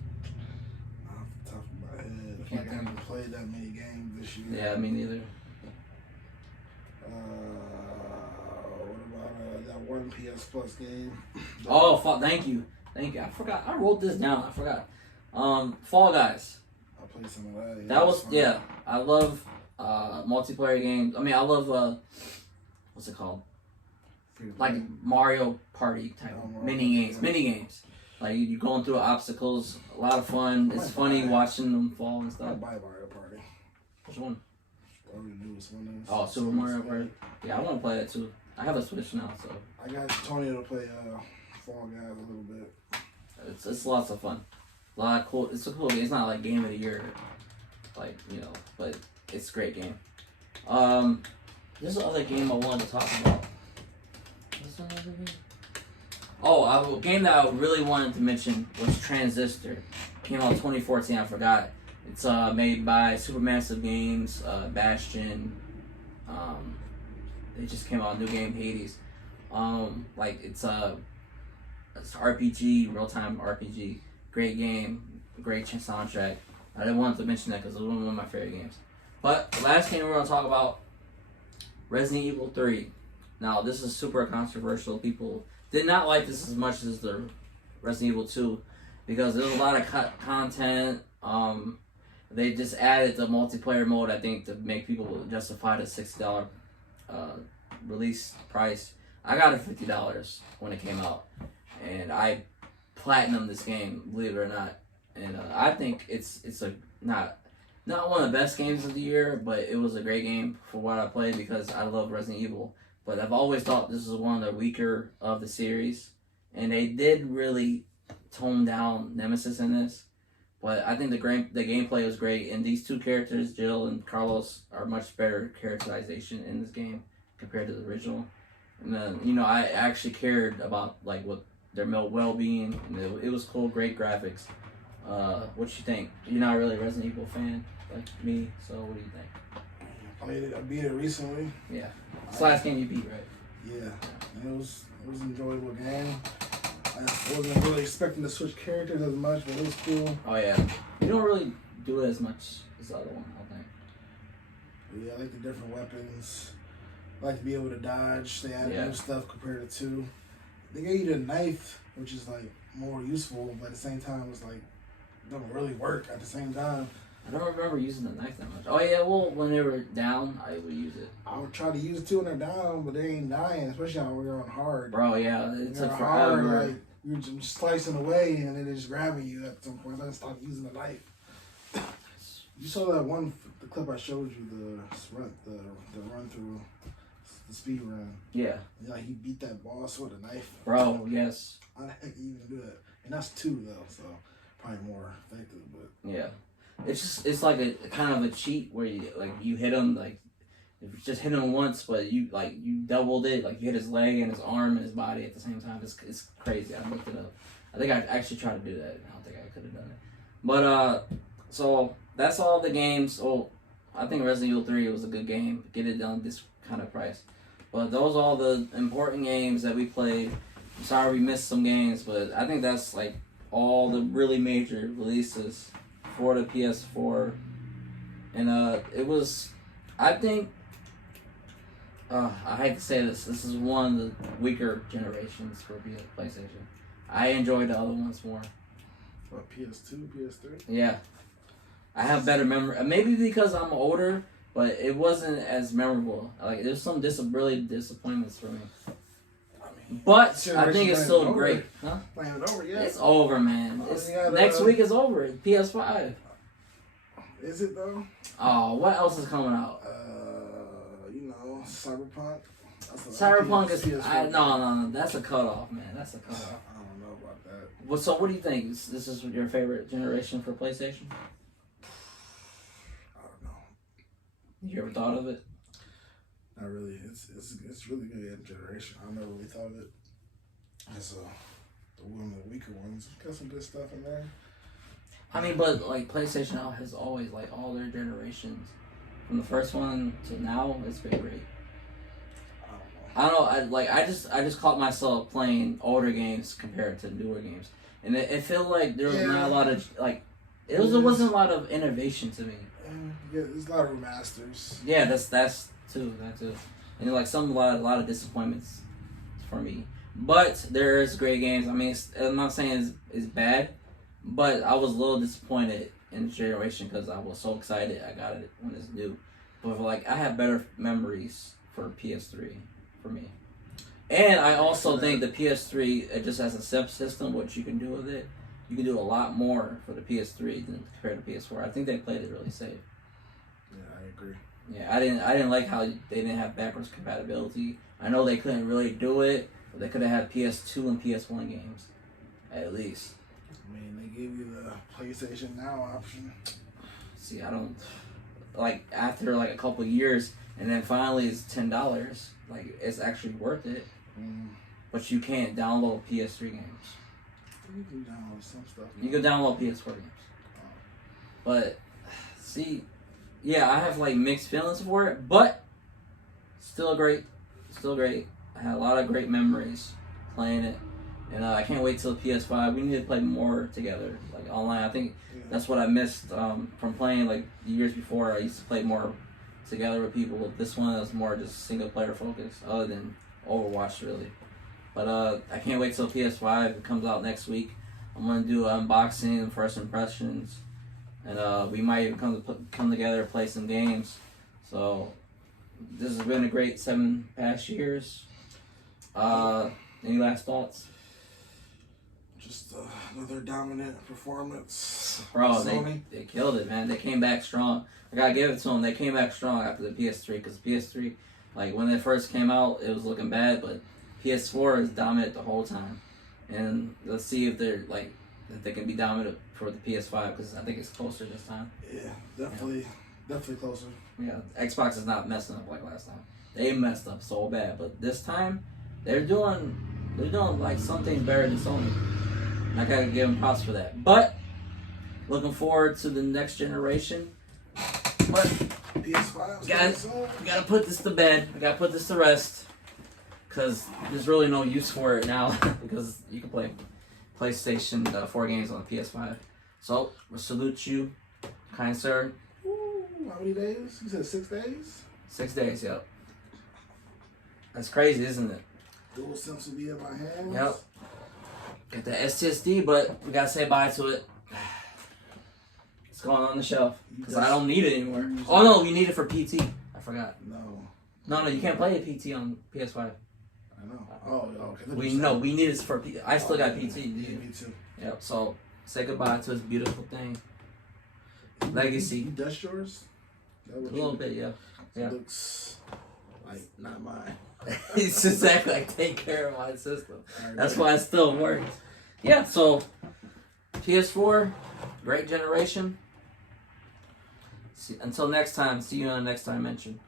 Off the top of my head, I can't I haven't played that many games this year. Yeah, me neither. What about that one PS Plus game? Oh, thank you. I forgot. I wrote this down. I forgot. Fall Guys. I played some of that. That was fun. I love multiplayer games. I mean, I love what's it called? Like Mario Party type mini games. Like you're going through obstacles. A lot of fun. It's funny watching them fall and stuff. I buy Mario Party. Which one? Whatever the newest one is. Oh, Super Mario Party. Yeah, I want to play that too. I have a Switch now, so I got Tony to play Fall Guys a little bit. It's lots of fun. A lot of cool. It's a cool game. It's not like game of the year, like but it's a great game. There's another game I wanted to talk about. What's another game? Oh, a game that I really wanted to mention was Transistor. Came out in 2014. I forgot. It's made by Supermassive Games, Bastion. It just came out, new game, Hades. Like it's RPG, real time RPG. Great game, great soundtrack. I didn't want to mention that because it was one of my favorite games. But the last game we're gonna talk about, Resident Evil 3. Now this is super controversial. People did not like this as much as the Resident Evil 2, because there's a lot of content. They just added the multiplayer mode, I think, to make people justify the $60 release price. I got it $50 when it came out, and I platinumed this game, believe it or not. And I think it's a not one of the best games of the year, but it was a great game for what I played because I love Resident Evil. But I've always thought this was one of the weaker of the series, and they did really tone down Nemesis in this. But I think the gameplay was great, and these two characters, Jill and Carlos, are much better characterization in this game compared to the original. And then, I actually cared about like what their well-being. And it was cool, great graphics. What you think? You're not really a Resident Evil fan like me, so what do you think? I beat it recently. Yeah, it's the last game you beat, right? Yeah, it was an enjoyable game. I wasn't really expecting to switch characters as much, but it was cool. Oh yeah, you don't really do it as much as the other one, I think. But yeah, I like the different weapons. I like to be able to dodge. They added new stuff compared to 2. They gave you the knife, which is like more useful, but at the same time, it's like it doesn't really work at the same time. I don't remember using the knife that much. Oh yeah, well when they were down, I would use it. I would try to use it too when they're down, but they ain't dying, especially when we're on hard. Bro, yeah, it took hard, forever. like you're just slicing away, and then they're just grabbing you at some point. I just stopped using the knife. You saw that the clip I showed you, the run through, the speed run. Yeah. Yeah, he beat that boss with a knife. Bro, yes. How the heck you even do that? And that's 2 though, so probably more effective. But yeah, it's like a kind of a cheat where you hit him like if you just hit him once, but you doubled it, like you hit his leg and his arm and his body at the same time. It's crazy. I looked it up. I think I actually tried to do that. I don't think I could have done it. But so that's all the games. Oh, I think Resident Evil 3 was a good game. Get it done this kind of price. But those are all the important games that we played. I'm sorry we missed some games, but I think that's like all the really major releases for the PS4. And it was, I think, I hate to say this is one of the weaker generations for PlayStation. I enjoyed the other ones more. What, PS2, PS3? Yeah. I have better memory. Maybe because I'm older, but it wasn't as memorable. Like, there's some really disappointments for me. But I think it's still great. Huh? Playing it over, yeah. It's over, man. Next week is over. PS5. Is it though? Oh, what else is coming out? Cyberpunk. Cyberpunk is no. That's a cutoff, man. That's a cutoff. I don't know about that. Well, so what do you think? This is your favorite generation for PlayStation? I don't know. You ever thought of it? Not really. It's really good generation. I never really thought of it as one of the weaker ones. Got some good stuff in there. I mean, but like PlayStation now has always like all their generations, from the first one to now, it's been great. I don't know. I just caught myself playing older games compared to newer games, and it felt like there was not a lot of like. There wasn't a lot of innovation to me. Yeah, there's a lot of remasters. Yeah, that's too. And like a lot of disappointments for me. But there's great games. I mean, I'm not saying it's bad, but I was a little disappointed in the generation because I was so excited I got it when it's new. But like I have better memories for PS3 for me. And I also think the PS3 it just has a step system, what you can do with it. You can do a lot more for the PS3 than compared to PS4. I think they played it really safe. Yeah, I agree. Yeah, I didn't like how they didn't have backwards compatibility. I know they couldn't really do it, but they could have had PS2 and PS1 games, at least. I mean, they gave you the PlayStation Now option. See, I don't like after like a couple years, and then finally it's $10. Like it's actually worth it, but you can't download PS3 games. You can download some stuff. You can download PS4 games, but see. Yeah, I have like mixed feelings for it, but still great. I had a lot of great memories playing it, and I can't wait till PS5. We need to play more together, like online. I think that's what I missed from playing like years before. I used to play more together with people. With this one, is more just single player focus, other than Overwatch really. But I can't wait till PS5. It comes out next week. I'm gonna do an unboxing and first impressions, and we might even come together and play some games. So this has been a great 7 past years. Any last thoughts? Just another dominant performance. Bro, they killed it, man. They came back strong. I gotta give it to them. They came back strong after the PS3, because PS3, like when they first came out, it was looking bad, but PS4 is dominant the whole time. And let's see if they're like if they can be dominant for the PS5, because I think it's closer this time. Yeah, definitely closer. Yeah, Xbox is not messing up like last time. They messed up so bad, but this time they're doing like something better than Sony. And I gotta give them props for that. But looking forward to the next generation. But PS5. we gotta put this to bed. We gotta put this to rest, because there's really no use for it now because you can play PlayStation 4 games on the PS5. So we salute you, kind sir. Ooh, how many days? You said 6 days? 6 days, yep. That's crazy, isn't it? Dual sense will be in my hands. Yep. Got the SSD, but we gotta say bye to it. It's going on the shelf because I don't need it anymore. Oh no, we need it for PT. I forgot. No, you can't play a PT on PS5. I know. Oh, okay. We need it for PT. I still got PT. Yeah, me too. Yep. So say goodbye to this beautiful thing. Legacy. You dust yours? A little bit, yeah. It looks like not mine. It's just exactly like take care of my system. That's why it still works. Yeah, so PS4, great generation. Until next time, see you on the next dimension.